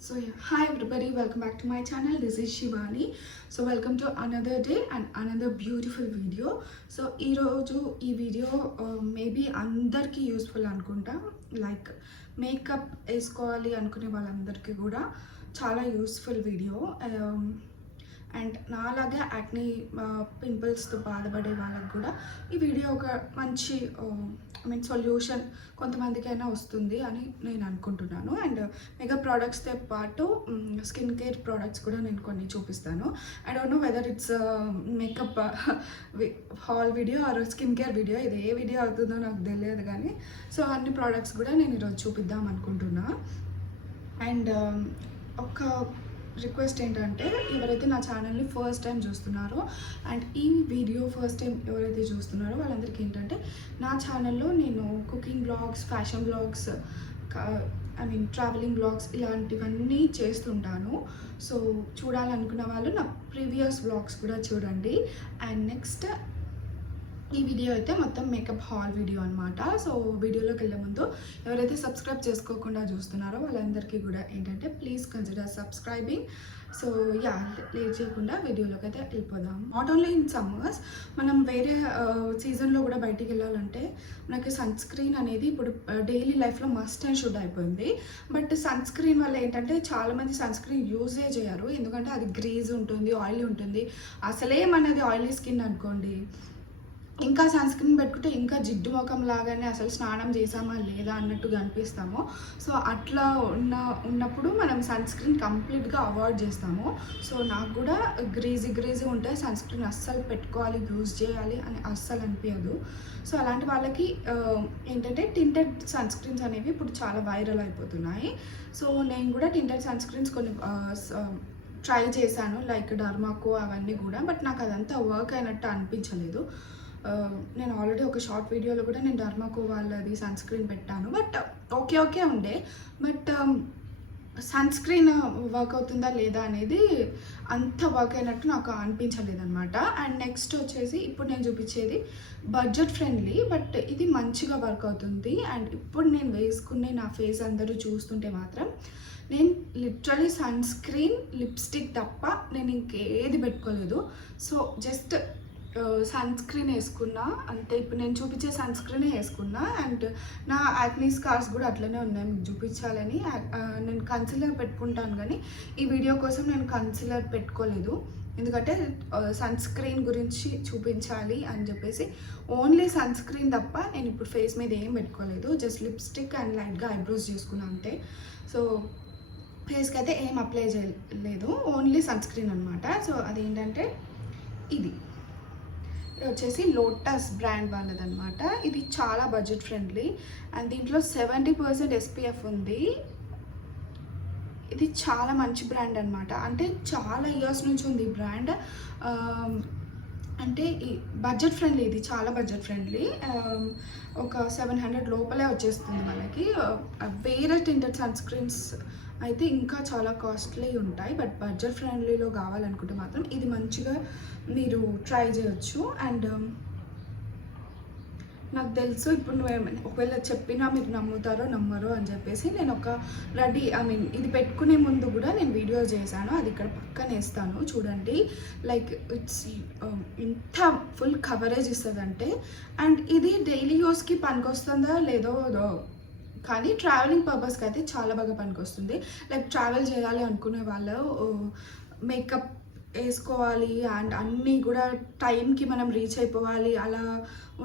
So yeah, hi everybody, welcome back to my channel. This is Shivani. So welcome to another day and another beautiful video. So ఈ video maybe అందరికీ useful అనుకుంటా. Like makeup వేసుకోవాలి అనుకునే వాళ్ళందరికీ కూడా చాలా useful video. And నాలాగా acne పింపుల్స్తో బాధపడే వాళ్ళకి కూడా ఈ వీడియో ఒక మంచి సొల్యూషన్ కొంతమందికైనా వస్తుంది అని నేను అనుకుంటున్నాను. అండ్ మెగా ప్రోడక్ట్స్తో పాటు స్కిన్ కేర్ ప్రోడక్ట్స్ కూడా నేను కొన్ని చూపిస్తాను. I don't know whether it's makeup hall video or skin care video, ఇది ఏ వీడియో అవుతుందో నాకు తెలియదు కానీ సో అన్ని ప్రోడక్ట్స్ కూడా నేను ఈరోజు చూపిద్దాం అనుకుంటున్నా. అండ్ ఒక రిక్వెస్ట్ ఏంటంటే, ఎవరైతే నా ఛానల్ని ఫస్ట్ టైం చూస్తున్నారో అండ్ ఈ వీడియో ఫస్ట్ టైం ఎవరైతే చూస్తున్నారో వాళ్ళందరికీ ఏంటంటే, నా ఛానల్లో నేను cooking blogs, fashion blogs, travelling blogs ఇలాంటివన్నీ చేస్తుంటాను. సో చూడాలనుకున్న వాళ్ళు నా ప్రీవియస్ బ్లాగ్స్ కూడా చూడండి. అండ్ నెక్స్ట్ ఈ వీడియో అయితే మొత్తం మేకప్ హాల్ వీడియో అనమాట. సో వీడియోలోకి వెళ్ళే ముందు ఎవరైతే సబ్స్క్రైబ్ చేసుకోకుండా చూస్తున్నారో వాళ్ళందరికీ కూడా ఏంటంటే, please consider subscribing. So yeah, late చేయకుండా వీడియోలోకి అయితే వెళ్ళిపోదాం. నాట్ ఓన్లీ ఇన్ సమ్మర్స్, మనం వేరే సీజన్లో కూడా బయటికి వెళ్ళాలంటే మనకి సన్ స్క్రీన్ అనేది ఇప్పుడు డైలీ లైఫ్లో మస్ట్ అండ్ షుడ్ అయిపోయింది. బట్ సన్ స్క్రీన్ వల్ల ఏంటంటే చాలామంది సన్ స్క్రీన్ యూజే చేయరు, ఎందుకంటే అది గ్రీజ్ ఉంటుంది, ఆయిలీ ఉంటుంది. అసలే మనది ఆయిలీ స్కిన్ అనుకోండి, ఇంకా సన్ స్క్రీన్ పెట్టుకుంటే ఇంకా జిడ్డు ముఖం లాగానే అసలు స్నానం చేసామా లేదా అన్నట్టుగా అనిపిస్తాము. సో అట్లా ఉన్నప్పుడు మనం సన్ స్క్రీన్ కంప్లీట్గా అవాయిడ్ చేస్తాము. సో నాకు కూడా గ్రీజీ ఉంటే సన్ స్క్రీన్ అస్సలు పెట్టుకోవాలి, యూజ్ చేయాలి అని అస్సలు అనిపించదు. సో అలాంటి వాళ్ళకి ఏంటంటే టింటెడ్ సన్ స్క్రీన్స్ అనేవి ఇప్పుడు చాలా వైరల్ అయిపోతున్నాయి. సో నేను కూడా టింటెడ్ సన్ స్క్రీన్స్ కొన్ని ట్రై చేశాను, లైక్ డర్మాకో అవన్నీ కూడా. బట్ నాకు అదంతా వర్క్ అయినట్టు అనిపించలేదు. నేను ఆల్రెడీ ఒక షార్ట్ వీడియోలో కూడా నేను డర్మాకో వాళ్ళది సన్ స్క్రీన్ పెట్టాను. బట్ ఓకే ఉండే, బట్ సన్ స్క్రీన్ వర్క్ అవుతుందా లేదా అనేది అంత వర్క్ అయినట్టు నాకు అనిపించలేదు అనమాట. అండ్ నెక్స్ట్ వచ్చేసి ఇప్పుడు నేను చూపించేది బడ్జెట్ ఫ్రెండ్లీ, బట్ ఇది మంచిగా వర్క్ అవుతుంది. అండ్ ఇప్పుడు నేను వేసుకునే నా ఫేస్ అందరూ చూస్తుంటే మాత్రం నేను లిటరలీ సన్ స్క్రీన్, లిప్స్టిక్ తప్ప నేను ఇంకేది పెట్టుకోలేదు. సో జస్ట్ సన్ స్క్రీన్ వేసుకున్నా అంతే. ఇప్పుడు నేను చూపించే సన్ స్క్రీనే వేసుకున్నా. అండ్ నా యాక్నీ స్కార్స్ కూడా అట్లనే ఉన్నాయి, మీకు చూపించాలని. నేను కన్సిలర్ పెట్టుకుంటాను కానీ ఈ వీడియో కోసం నేను కన్సిలర్ పెట్టుకోలేదు, ఎందుకంటే సన్ స్క్రీన్ గురించి చూపించాలి అని చెప్పేసి ఓన్లీ సన్ స్క్రీన్ తప్ప నేను ఇప్పుడు ఫేస్ మీద ఏం పెట్టుకోలేదు. జస్ట్ లిప్స్టిక్ అండ్ లైట్గా ఐబ్రోస్ చేసుకున్నా అంతే. సో ఫేస్కి అయితే ఏం అప్లై చేయలేదు, ఓన్లీ సన్ స్క్రీన్ అనమాట. సో అదేంటంటే ఇది వచ్చేసి లోటస్ బ్రాండ్ వాళ్ళదనమాట. ఇది చాలా బడ్జెట్ ఫ్రెండ్లీ అండ్ దీంట్లో 70% SPF ఉంది. ఇది చాలా మంచి బ్రాండ్ అనమాట, అంటే చాలా ఇయర్స్ నుంచి ఉంది ఈ బ్రాండ్. అంటే ఈ బడ్జెట్ ఫ్రెండ్లీ, ఇది చాలా బడ్జెట్ ఫ్రెండ్లీ. ఒక 700 లోపలే వచ్చేస్తుంది మనకి. వేరే టింటెడ్ సన్ స్క్రీన్స్ అయితే ఇంకా చాలా కాస్ట్లీ ఉంటాయి, బట్ బడ్జెట్ ఫ్రెండ్లీలో కావాలనుకుంటే మాత్రం ఇది మంచిగా మీరు ట్రై చేయొచ్చు. అండ్ నాకు తెలుసు ఇప్పుడు ఒకవేళ చెప్పినా మీరు నమ్ముతారో నమ్మరో అని చెప్పేసి నేను ఒక ఇది పెట్టుకునే ముందు కూడా నేను వీడియో చేశాను, అది ఇక్కడ పక్కన వేస్తాను చూడండి. లైక్ ఇట్స్ ఇంత ఫుల్ కవరేజ్ ఇస్తుందంటే. అండ్ ఇది డైలీ యూస్కి పనికొస్తుందా లేదో కానీ ట్రావెలింగ్ పర్పస్కి అయితే చాలా బాగా పనికొస్తుంది. లైక్ ట్రావెల్ చేయాలి అనుకునే వాళ్ళు, మేకప్ వేసుకోవాలి అండ్ అన్నీ కూడా టైంకి మనం రీచ్ అయిపోవాలి అలా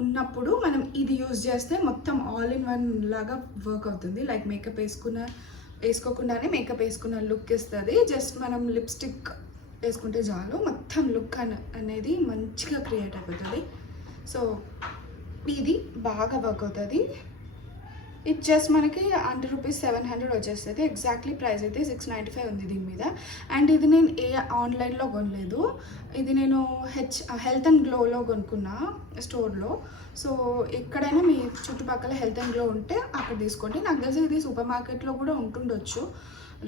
ఉన్నప్పుడు మనం ఇది యూజ్ చేస్తే మొత్తం ఆల్ ఇన్ వన్ లాగా వర్క్ అవుతుంది. లైక్ మేకప్ వేసుకోకుండానే మేకప్ వేసుకున్న లుక్ ఇస్తుంది. జస్ట్ మనం లిప్స్టిక్ వేసుకుంటే చాలు, మొత్తం లుక్ అనేది మంచిగా క్రియేట్ అయిపోతుంది. సో ఇది బాగా వర్క్ అవుతుంది. ఇది జస్ట్ మనకి ₹700 వచ్చేస్తుంది. ఎగ్జాక్ట్లీ ప్రైస్ అయితే 695 ఉంది దీని మీద. అండ్ ఇది నేను ఆన్లైన్లో కొనలేదు, ఇది నేను హెల్త్ అండ్ గ్లోలో కొనుక్కున్నా స్టోర్లో. సో ఎక్కడైనా మీ చుట్టుపక్కల హెల్త్ అండ్ గ్లో ఉంటే అక్కడ తీసుకోండి. నాకు తెలిసి ఇది సూపర్ మార్కెట్లో కూడా ఉంటుండొచ్చు,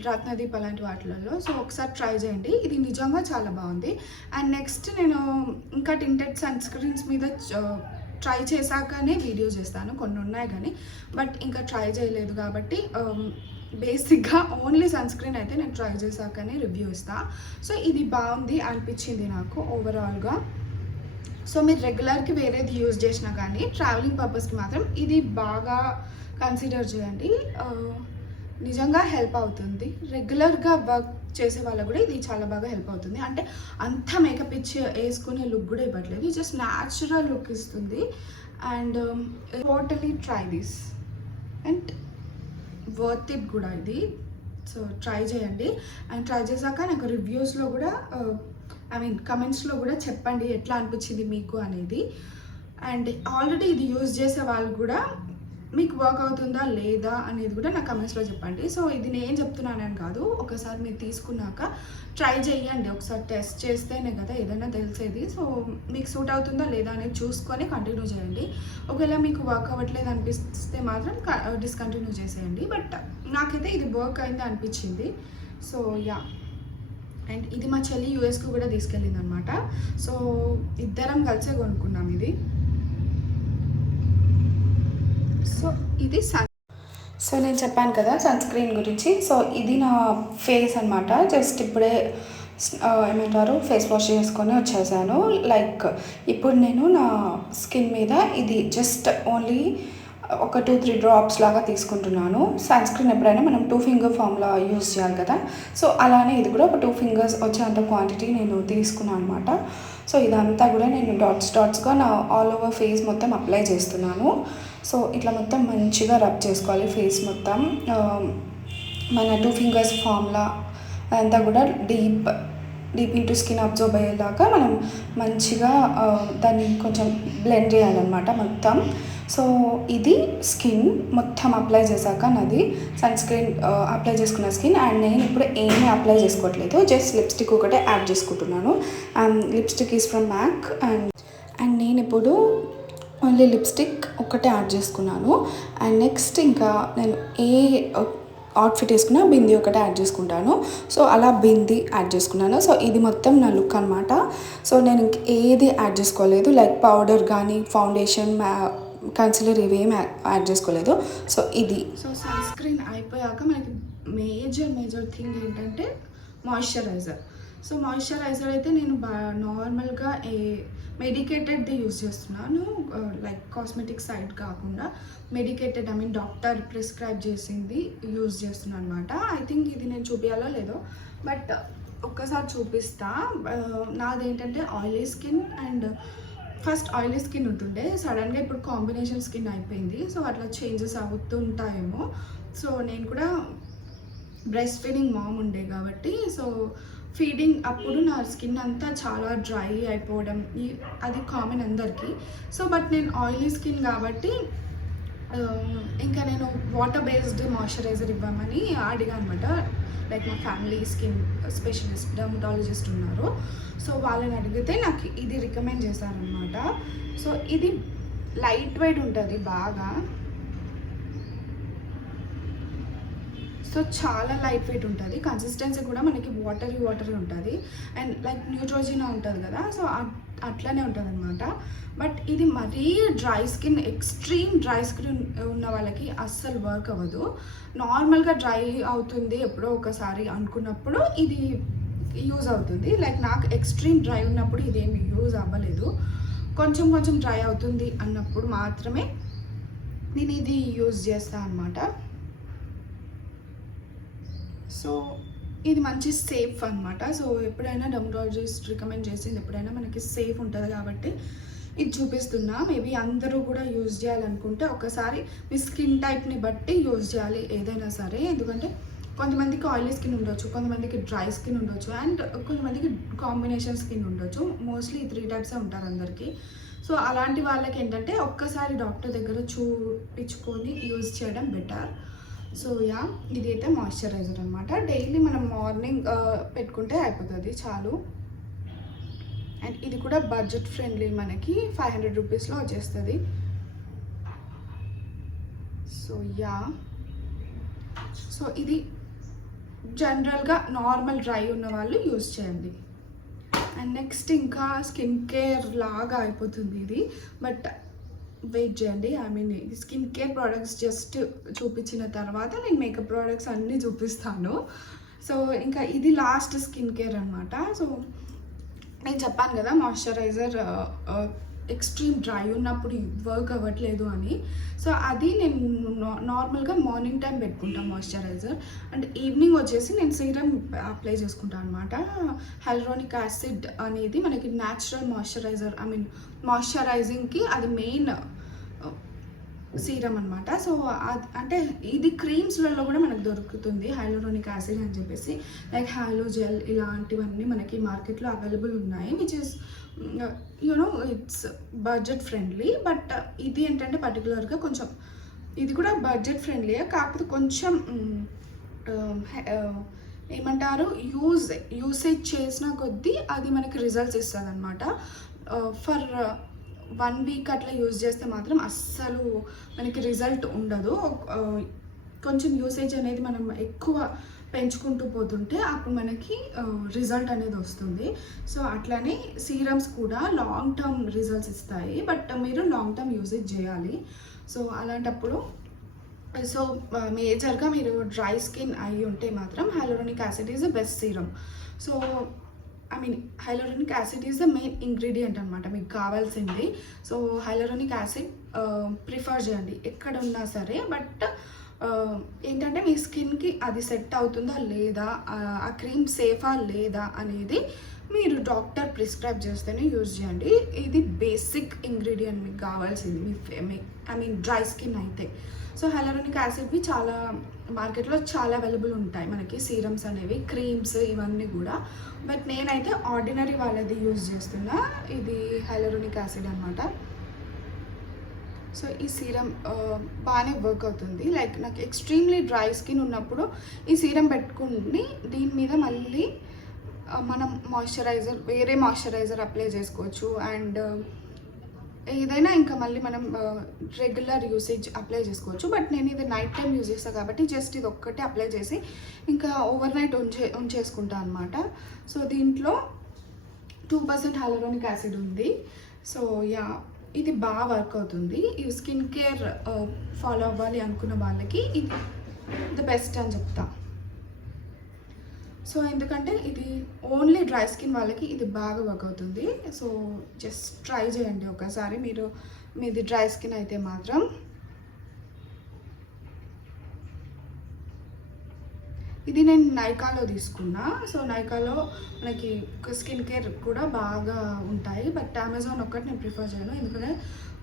రత్నదీప్ అలాంటి వాటిలలో. సో ఒకసారి ట్రై చేయండి, ఇది నిజంగా చాలా బాగుంది. అండ్ నెక్స్ట్ నేను ఇంకా టింటెడ్ సన్ స్క్రీన్స్ మీద ట్రై చేశాకనే వీడియో చేస్తాను, కొన్ని ఉన్నాయి కానీ బట్ ఇంకా ట్రై చేయలేదు కాబట్టి బేసిక్గా ఓన్లీ సన్ స్క్రీన్ అయితే నేను ట్రై చేశాకనే రివ్యూ ఇస్తా. సో ఇది బాగుంది అనిపించింది నాకు ఓవరాల్గా. సో మీరు రెగ్యులర్కి వేరేది యూజ్ చేసినా కానీ ట్రావెలింగ్ పర్పస్కి మాత్రం ఇది బాగా కన్సిడర్ చేయండి. నిజంగా హెల్ప్ అవుతుంది. రెగ్యులర్గా వర్క్ చేసే వాళ్ళకు కూడా ఇది చాలా బాగా హెల్ప్ అవుతుంది. అంటే అంత మేకప్ ఇచ్చి వేసుకునే లుక్ కూడా ఇవ్వట్లేదు, జస్ట్ న్యాచురల్ లుక్ ఇస్తుంది. And totally try this and worth it కూడా ఇది. సో ట్రై చేయండి. అండ్ ట్రై చేశాక నాకు రివ్యూస్లో కూడా కమెంట్స్లో కూడా చెప్పండి ఎట్లా అనిపించింది మీకు అనేది. అండ్ ఆల్రెడీ ఇది యూజ్ చేసే వాళ్ళు కూడా మీకు వర్క్ అవుతుందా లేదా అనేది కూడా నా కమెంట్స్లో చెప్పండి. సో ఇది నేను చెప్తున్నానని కాదు, ఒకసారి మీరు తీసుకున్నాక ట్రై చేయండి. ఒకసారి టెస్ట్ చేస్తేనే కదా ఏదైనా తెలిసేది. సో మీకు సూట్ అవుతుందా లేదా అనేది చూసుకొని కంటిన్యూ చేయండి. ఒకవేళ మీకు వర్క్ అవ్వట్లేదు అనిపిస్తే మాత్రం డిస్కంటిన్యూ చేసేయండి. బట్ నాకైతే ఇది వర్క్ అయింది అనిపించింది. So yeah. అండ్ ఇది మా చెల్లి యూఎస్కి కూడా తీసుకెళ్ళింది అనమాట. సో ఇద్దరం కలిసే కొనుక్కున్నాం ఇది. సో ఇది సో నేను చెప్పాను కదా సన్ స్క్రీన్ గురించి. సో ఇది నా ఫేస్ అనమాట. జస్ట్ ఇప్పుడే ఏమంటారు ఫేస్ వాష్ చేసుకొని వచ్చేసాను. లైక్ ఇప్పుడు నేను నా స్కిన్ మీద ఇది జస్ట్ ఓన్లీ ఒక 2-3 డ్రాప్స్ లాగా తీసుకుంటున్నాను. సన్ స్క్రీన్ ఎప్పుడైనా మనం 2 ఫింగర్ ఫామ్లో యూజ్ చేయాలి కదా. సో అలానే ఇది కూడా ఒక 2 ఫింగర్స్ వచ్చేంత క్వాంటిటీ నేను తీసుకున్నాను అనమాట. సో ఇదంతా కూడా నేను డాట్స్గా నా ఆల్ ఓవర్ ఫేస్ మొత్తం అప్లై చేస్తున్నాను. సో ఇట్లా మొత్తం మంచిగా రబ్ చేసుకోవాలి ఫేస్ మొత్తం. మన 2 ఫింగర్స్ ఫామ్లా అదంతా కూడా డీప్ ఇంటూ స్కిన్ అబ్జర్వ్ అయ్యేలాగా మనం మంచిగా దాన్ని కొంచెం బ్లెండ్ చేయాలన్నమాట మొత్తం. సో ఇది స్కిన్ మొత్తం అప్లై చేశాక నాది సన్ స్క్రీన్ అప్లై చేసుకున్న స్కిన్. అండ్ నేను ఇప్పుడు ఏమీ అప్లై చేసుకోవట్లేదు, జస్ట్ లిప్స్టిక్ ఒకటే యాడ్ చేసుకుంటున్నాను. Lipstick is from MAC. And నేను ఇప్పుడు ఓన్లీ లిప్స్టిక్ ఒకటే యాడ్ చేసుకున్నాను. అండ్ నెక్స్ట్ ఇంకా నేను ఏ అవుట్ఫిట్ వేసుకున్నా బిందీ ఒకటే యాడ్ చేసుకుంటాను. సో అలా బిందీ యాడ్ చేసుకున్నాను. సో ఇది మొత్తం నా లుక్ అనమాట. సో నేను ఇంక ఏది యాడ్ చేసుకోలేదు, లైక్ పౌడర్ కానీ ఫౌండేషన్ కన్సిలర్ ఇవేం యాడ్ చేసుకోలేదు. సో ఇది. సో సన్ స్క్రీన్ అయిపోయాక మనకి మేజర్ థింగ్ ఏంటంటే మాయిశ్చరైజర్. సో మాయిశ్చరైజర్ అయితే నేను నార్మల్గా మెడికేటెడ్ది యూజ్ చేస్తున్నాను, లైక్ కాస్మెటిక్ సైడ్ కాకుండా మెడికేటెడ్ డాక్టర్ ప్రిస్క్రైబ్ చేసింది యూజ్ చేస్తున్నాను అనమాట. ఐ థింక్ ఇది నేను చూపించాలో లేదో, బట్ ఒక్కసారి చూపిస్తా. నాదేంటంటే oily skin. And first oily skin ఉంటుండే, సడన్గా ఇప్పుడు కాంబినేషన్ స్కిన్ అయిపోయింది. సో అట్లా చేంజెస్ అవుతుంటాయేమో. సో నేను కూడా బ్రెస్ట్ ఫీడింగ్ మామ్ ఉండే కాబట్టి సో ఫీడింగ్ అప్పుడు నా స్కిన్ అంతా చాలా డ్రై అయిపోవడం అది కామన్ అందరికీ. సో బట్ నేను ఆయిలీ స్కిన్ కాబట్టి ఇంకా నేను వాటర్ బేస్డ్ మాయిశ్చరైజర్ ఇవ్వమని అడిగా అనమాట. లైక్ మా ఫ్యామిలీ స్కిన్ స్పెషలిస్ట్ డర్మటాలజిస్ట్ ఉన్నారు. సో వాళ్ళని అడిగితే నాకు ఇది రికమెండ్ చేశారనమాట. సో ఇది లైట్ వెయిట్ ఉంటుంది బాగా. సో చాలా లైట్ వెయిట్ ఉంటుంది, కన్సిస్టెన్సీ కూడా మనకి వాటరీ ఉంటుంది. అండ్ లైక్ న్యూట్రోజినా ఉంటుంది కదా, సో అట్లానే ఉంటుంది అనమాట. బట్ ఇది మరీ dry skin, extreme dry skin ఉన్న వాళ్ళకి అస్సలు వర్క్ అవ్వదు. నార్మల్గా డ్రై అవుతుంది ఎప్పుడో ఒకసారి అనుకున్నప్పుడు ఇది యూజ్ అవుతుంది. లైక్ నాకు ఎక్స్ట్రీమ్ డ్రై ఉన్నప్పుడు ఇదేమి యూజ్ అవ్వలేదు. కొంచెం డ్రై అవుతుంది అన్నప్పుడు మాత్రమే నేను ఇది యూజ్ చేస్తాను అనమాట. సో ఇది మంచి సేఫ్ అనమాట. సో ఎప్పుడైనా డర్మటాలజిస్ట్ రికమెండ్ చేసింది ఎప్పుడైనా మనకి సేఫ్ ఉంటుంది కాబట్టి ఇది చూపిస్తున్నా. మేబీ అందరూ కూడా యూజ్ చేయాలనుకుంటే ఒకసారి మీ స్కిన్ టైప్ని బట్టి యూజ్ చేయాలి ఏదైనా సరే. ఎందుకంటే కొంతమందికి ఆయిలీ స్కిన్ ఉండొచ్చు, కొంతమందికి డ్రై స్కిన్ ఉండొచ్చు, అండ్ కొంతమందికి కాంబినేషన్ స్కిన్ ఉండొచ్చు. మోస్ట్లీ 3 టైప్సే ఉంటారు అందరికీ. సో అలాంటి వాళ్ళకి ఏంటంటే ఒక్కసారి డాక్టర్ దగ్గర చూపించుకొని యూజ్ చేయడం బెటర్. సో యా, ఇదైతే మాయిశ్చరైజర్ అనమాట. డైలీ మనం మార్నింగ్ పెట్టుకుంటే అయిపోతుంది చాలు. అండ్ ఇది కూడా బడ్జెట్ ఫ్రెండ్లీ, మనకి 500 రూపీస్లో వచ్చేస్తుంది. సో యా, సో ఇది జనరల్గా నార్మల్ డ్రై ఉన్న వాళ్ళు యూజ్ చేయండి. అండ్ నెక్స్ట్ ఇంకా స్కిన్ కేర్ లాగా అయిపోతుంది ఇది, బట్ వెయిట్ చేయండి. I mean skin care products just చూపించిన తర్వాత నేను మేకప్ ప్రోడక్ట్స్ అన్నీ చూపిస్తాను. సో ఇంకా ఇది లాస్ట్ స్కిన్ కేర్ అనమాట. సో నేను చెప్పాను కదా మాయిశ్చరైజర్ ఎక్స్ట్రీమ్ డ్రై ఉన్నప్పుడు వర్క్ అవ్వట్లేదు అని. సో అది నేను నార్మల్గా మార్నింగ్ టైం పెట్టుకుంటాను మాయిశ్చరైజర్, అండ్ ఈవినింగ్ వచ్చేసి నేను సీరం అప్లై చేసుకుంటాను అనమాట. హైలూరోనిక్ యాసిడ్ అనేది మనకి న్యాచురల్ మాయిశ్చరైజర్, ఐ మీన్ మాయిశ్చరైజింగ్కి అది మెయిన్ సీరం అనమాట. సో అంటే ఇది క్రీమ్స్లలో కూడా మనకు దొరుకుతుంది హైలూరోనిక్ యాసిడ్ అని చెప్పేసి, లైక్ హాలో జెల్ ఇలాంటివన్నీ మనకి మార్కెట్లో అవైలబుల్ ఉన్నాయి, which is you know it's budget friendly. But ఇది ఏంటంటే పర్టికులర్గా కొంచెం ఇది కూడా బడ్జెట్ ఫ్రెండ్లీయే, కాకపోతే కొంచెం ఏమంటారు యూసేజ్ చేసిన కొద్దీ అది మనకి రిజల్ట్స్ ఇస్తుంది అనమాట. ఫర్ 1 వీక్ అట్లా యూజ్ చేస్తే మాత్రం అస్సలు మనకి రిజల్ట్ ఉండదు. కొంచెం యూసేజ్ అనేది మనం ఎక్కువ పెంచుకుంటూ పోతుంటే అప్పుడు మనకి రిజల్ట్ అనేది వస్తుంది. సో అట్లానే సీరమ్స్ కూడా లాంగ్ టర్మ్ రిజల్ట్స్ ఇస్తాయి, బట్ మీరు లాంగ్ టర్మ్ యూసేజ్ చేయాలి. సో అలాంటప్పుడు సో మేజర్గా మీరు డ్రై స్కిన్ అయి ఉంటే మాత్రం hyaluronic acid is the best serum. So I mean hyaluronic acid is the main ingredient అనమాట మీకు కావాల్సింది. సో హైలూరోనిక్ యాసిడ్ ప్రిఫర్ చేయండి ఎక్కడ ఉన్నా సరే. బట్ ఏంటంటే మీ స్కిన్కి అది సెట్ అవుతుందా లేదా, ఆ క్రీమ్ సేఫా లేదా అనేది మీరు డాక్టర్ ప్రిస్క్రైబ్ చేస్తేనే యూజ్ చేయండి. ఇది బేసిక్ ఇంగ్రీడియంట్ మీకు కావాల్సింది me I mean dry skin అయితే. సో హైలూరోనిక్ యాసిడ్వి చాలా మార్కెట్లో చాలా అవైలబుల్ ఉంటాయి మనకి సీరమ్స్ అనేవి, క్రీమ్స్ ఇవన్నీ కూడా. బట్ నేనైతే ఆర్డినరీ వాళ్ళది యూజ్ చేస్తున్నా, ఇది హైలూరోనిక్ యాసిడ్ అనమాట. సో ఈ సీరం బాగానే వర్క్ అవుతుంది. లైక్ నాకు ఎక్స్ట్రీమ్లీ డ్రై స్కిన్ ఉన్నప్పుడు ఈ సీరం పెట్టుకుని దీని మీద మళ్ళీ మనం వేరే మాయిశ్చరైజర్ అప్లై చేసుకోవచ్చు, అండ్ ఏదైనా ఇంకా మళ్ళీ మనం రెగ్యులర్ యూసేజ్ అప్లై చేసుకోవచ్చు. బట్ నేను ఇది నైట్ టైం యూజ్ చేస్తాను కాబట్టి జస్ట్ ఇది ఒక్కటే అప్లై చేసి ఇంకా ఓవర్ నైట్ ఉంచేసుకుంటాను అనమాట. సో దీంట్లో 2% హైలూరోనిక్ యాసిడ్ ఉంది. సో యా ఇది బాగా వర్క్ అవుతుంది. ఈ స్కిన్ కేర్ ఫాలో అవ్వాలి అనుకున్న వాళ్ళకి ఇది ద బెస్ట్ అని చెప్తా. సో ఎందుకంటే ఇది ఓన్లీ డ్రై స్కిన్ వాళ్ళకి ఇది బాగా వర్క్ అవుతుంది. సో జస్ట్ ట్రై చేయండి ఒకసారి మీది డ్రై స్కిన్ అయితే మాత్రం. ఇది నేను నైకాలో తీసుకున్నా. సో నైకాలో మనకి స్కిన్ కేర్ కూడా బాగా ఉంటాయి, బట్ అమెజాన్ ఒక్కటి నేను ప్రిఫర్ చేయను, ఎందుకంటే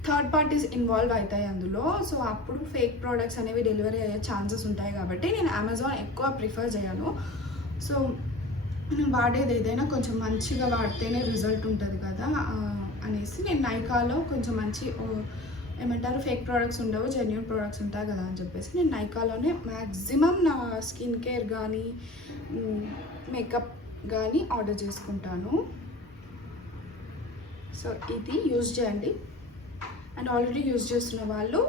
థర్డ్ పార్టీస్ ఇన్వాల్వ్ అవుతాయి అందులో. సో అప్పుడు ఫేక్ ప్రోడక్ట్స్ అనేవి డెలివరీ అయ్యే ఛాన్సెస్ ఉంటాయి కాబట్టి నేను అమెజాన్ ఎక్కువ ప్రిఫర్ చేయను. సో నేను వాడేది ఏదైనా కొంచెం మంచిగా వాడితేనే రిజల్ట్ ఉంటుంది కదా అనేసి నేను నైకాలో కొంచెం మంచి ఏమంటారు ఫేక్ ప్రోడక్ట్స్ ఉండవు, జెన్యూన్ ప్రోడక్ట్స్ ఉంటాయి కదా అని చెప్పేసి నేను నైకాలోనే మ్యాక్సిమం నా స్కిన్ కేర్ కానీ మేకప్ కానీ ఆర్డర్ చేసుకుంటాను. సో ఇది యూజ్ చేయండి, అండ్ ఆల్రెడీ యూజ్ చేస్తున్న వాళ్ళు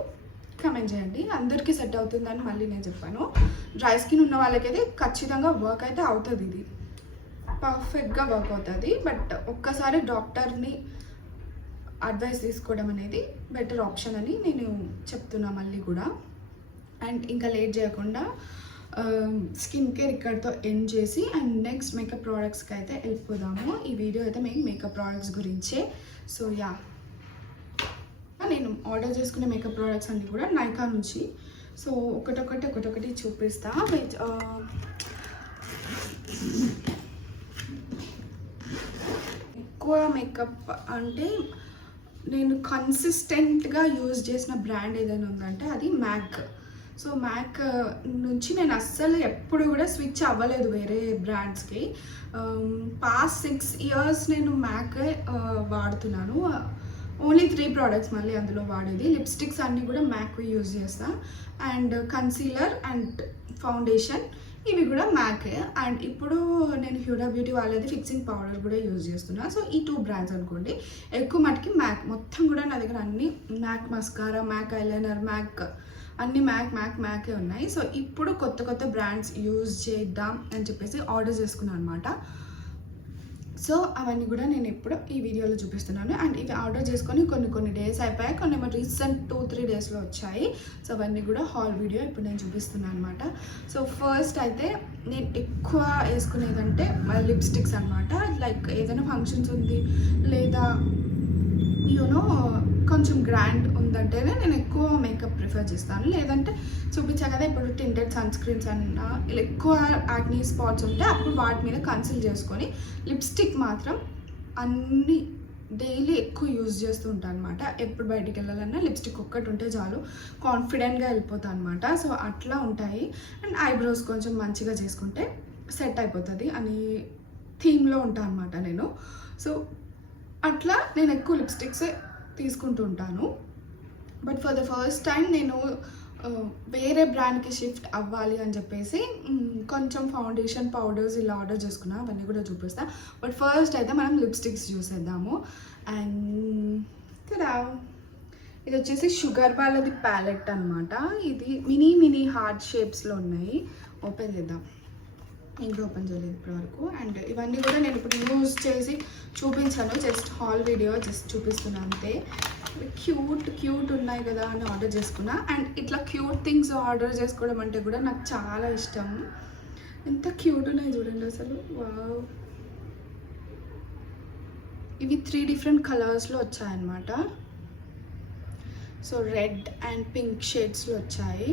కమెంట్ చేయండి. అందరికీ సెట్ అవుతుందని మళ్ళీ నేను చెప్పాను. డ్రై స్కిన్ ఉన్న వాళ్ళకైతే ఖచ్చితంగా వర్క్ అయితే అవుతుంది, ఇది పర్ఫెక్ట్గా వర్క్ అవుతుంది. బట్ ఒక్కసారి డాక్టర్ని అడ్వైస్ తీసుకోవడం అనేది బెటర్ ఆప్షన్ అని నేను చెప్తున్నా మళ్ళీ కూడా. అండ్ ఇంకా లేట్ చేయకుండా స్కిన్ కేర్ ఇక్కడితో ఎండ్ చేసి అండ్ నెక్స్ట్ మేకప్ ప్రోడక్ట్స్కి అయితే వెళ్ళిపోదాము. ఈ వీడియో అయితే మేము మేకప్ ప్రోడక్ట్స్ గురించే. సో యా నేను ఆర్డర్ చేసుకునే మేకప్ ప్రోడక్ట్స్ అన్నీ కూడా నైకా నుంచి. సో ఒకటొకటి చూపిస్తా. ఎక్కువ మేకప్ అంటే నేను కన్సిస్టెంట్గా యూజ్ చేసిన బ్రాండ్ ఏదైనా ఉందంటే అది మ్యాక్. సో మ్యాక్ నుంచి నేను అస్సలు ఎప్పుడు కూడా స్విచ్ అవ్వలేదు వేరే బ్రాండ్స్కి. పాస్ట్ 6 years నేను మ్యాక్ వాడుతున్నాను. ఓన్లీ 3 products మళ్ళీ అందులో వాడేది. లిప్స్టిక్స్ అన్నీ కూడా మ్యాక్ యూజ్ చేస్తాను, అండ్ కన్సీలర్ అండ్ ఫౌండేషన్ ఇవి కూడా మ్యాక్. అండ్ ఇప్పుడు నేను హ్యూడా బ్యూటీ వాళ్ళది ఫిక్సింగ్ పౌడర్ కూడా యూజ్ చేస్తున్నా. సో ఈ 2 brands అనుకోండి. ఎక్కువ మటుకి మ్యాక్, మొత్తం కూడా నా దగ్గర అన్ని MAC mascara, MAC eyeliner, MAC అన్ని మ్యాకే ఉన్నాయి. సో ఇప్పుడు కొత్త బ్రాండ్స్ యూజ్ చేద్దాం అని చెప్పేసి ఆర్డర్ చేసుకున్నాను అనమాట. సో అవన్నీ కూడా నేను ఇప్పుడు ఈ వీడియోలో చూపిస్తున్నాను. అండ్ ఇవి ఆర్డర్ చేసుకొని కొన్ని డేస్ అయిపోయాయి, కొన్ని ఏమో రీసెంట్ 2-3 డేస్లో వచ్చాయి. సో అవన్నీ కూడా హాల్ వీడియో ఇప్పుడు నేను చూపిస్తున్నాను అనమాట. సో ఫస్ట్ అయితే నేను ఎక్కువ వేసుకునేదంటే లిప్స్టిక్స్ అనమాట. లైక్ ఏదైనా ఫంక్షన్స్ ఉంది లేదా యూనో కొంచెం గ్రాండ్ ఉందంటేనే నేను ఎక్కువ మేకప్ ప్రిఫర్ చేస్తాను. లేదంటే చూపించా కదా ఇప్పుడు టింటెడ్ సన్ స్క్రీన్స్ అన్నా ఇలా ఎక్కువ యాక్నీ స్పాట్స్ ఉంటే అప్పుడు వాటి మీద కన్సిల్ చేసుకొని లిప్స్టిక్ మాత్రం అన్ని డైలీ ఎక్కువ యూజ్ చేస్తూ ఉంటాను అనమాట. ఎప్పుడు బయటికి వెళ్ళాలన్నా లిప్స్టిక్ ఒక్కటి ఉంటే చాలు, కాన్ఫిడెంట్గా వెళ్ళిపోతాను అనమాట. సో అట్లా ఉంటాయి. అండ్ ఐబ్రోస్ కొంచెం మంచిగా చేసుకుంటే సెట్ అయిపోతుంది అని థీమ్లో ఉంటాను అనమాట నేను. సో అట్లా నేను ఎక్కువ లిప్స్టిక్సే తీసుకుంటూ ఉంటాను. But for the first time నేను వేరే బ్రాండ్కి షిఫ్ట్ అవ్వాలి అని చెప్పేసి కొంచెం ఫౌండేషన్ పౌడర్స్ ఇలా ఆర్డర్ చేసుకున్నా, అవన్నీ కూడా చూపిస్తాను. బట్ ఫస్ట్ అయితే మనం లిప్స్టిక్స్ చూసేద్దాము. అండ్ ఇది వచ్చేసి షుగర్ వాళ్ళది ప్యాలెట్ అనమాట. ఇది మినీ హార్ట్ షేప్స్లో ఉన్నాయి. ఓపెన్ చేద్దాం. ఇంకా ఓపెన్ చేయలేదు ఇప్పటివరకు. అండ్ ఇవన్నీ కూడా నేను ఇప్పుడు యూజ్ చేసి చూపించాను, జస్ట్ హాల్ వీడియో జస్ట్ చూపిస్తున్నాను అంతే. క్యూట్ ఉన్నాయి కదా అని ఆర్డర్ చేసుకున్నా. అండ్ ఇట్లా క్యూట్ థింగ్స్ ఆర్డర్ చేసుకోవడం అంటే కూడా నాకు చాలా ఇష్టం. ఎంత క్యూట్ ఉన్నాయి చూడండి అసలు, వావ్. ఇవి 3 డిఫరెంట్ కలర్స్లో వచ్చాయన్నమాట. సో రెడ్ అండ్ పింక్ షేడ్స్లో వచ్చాయి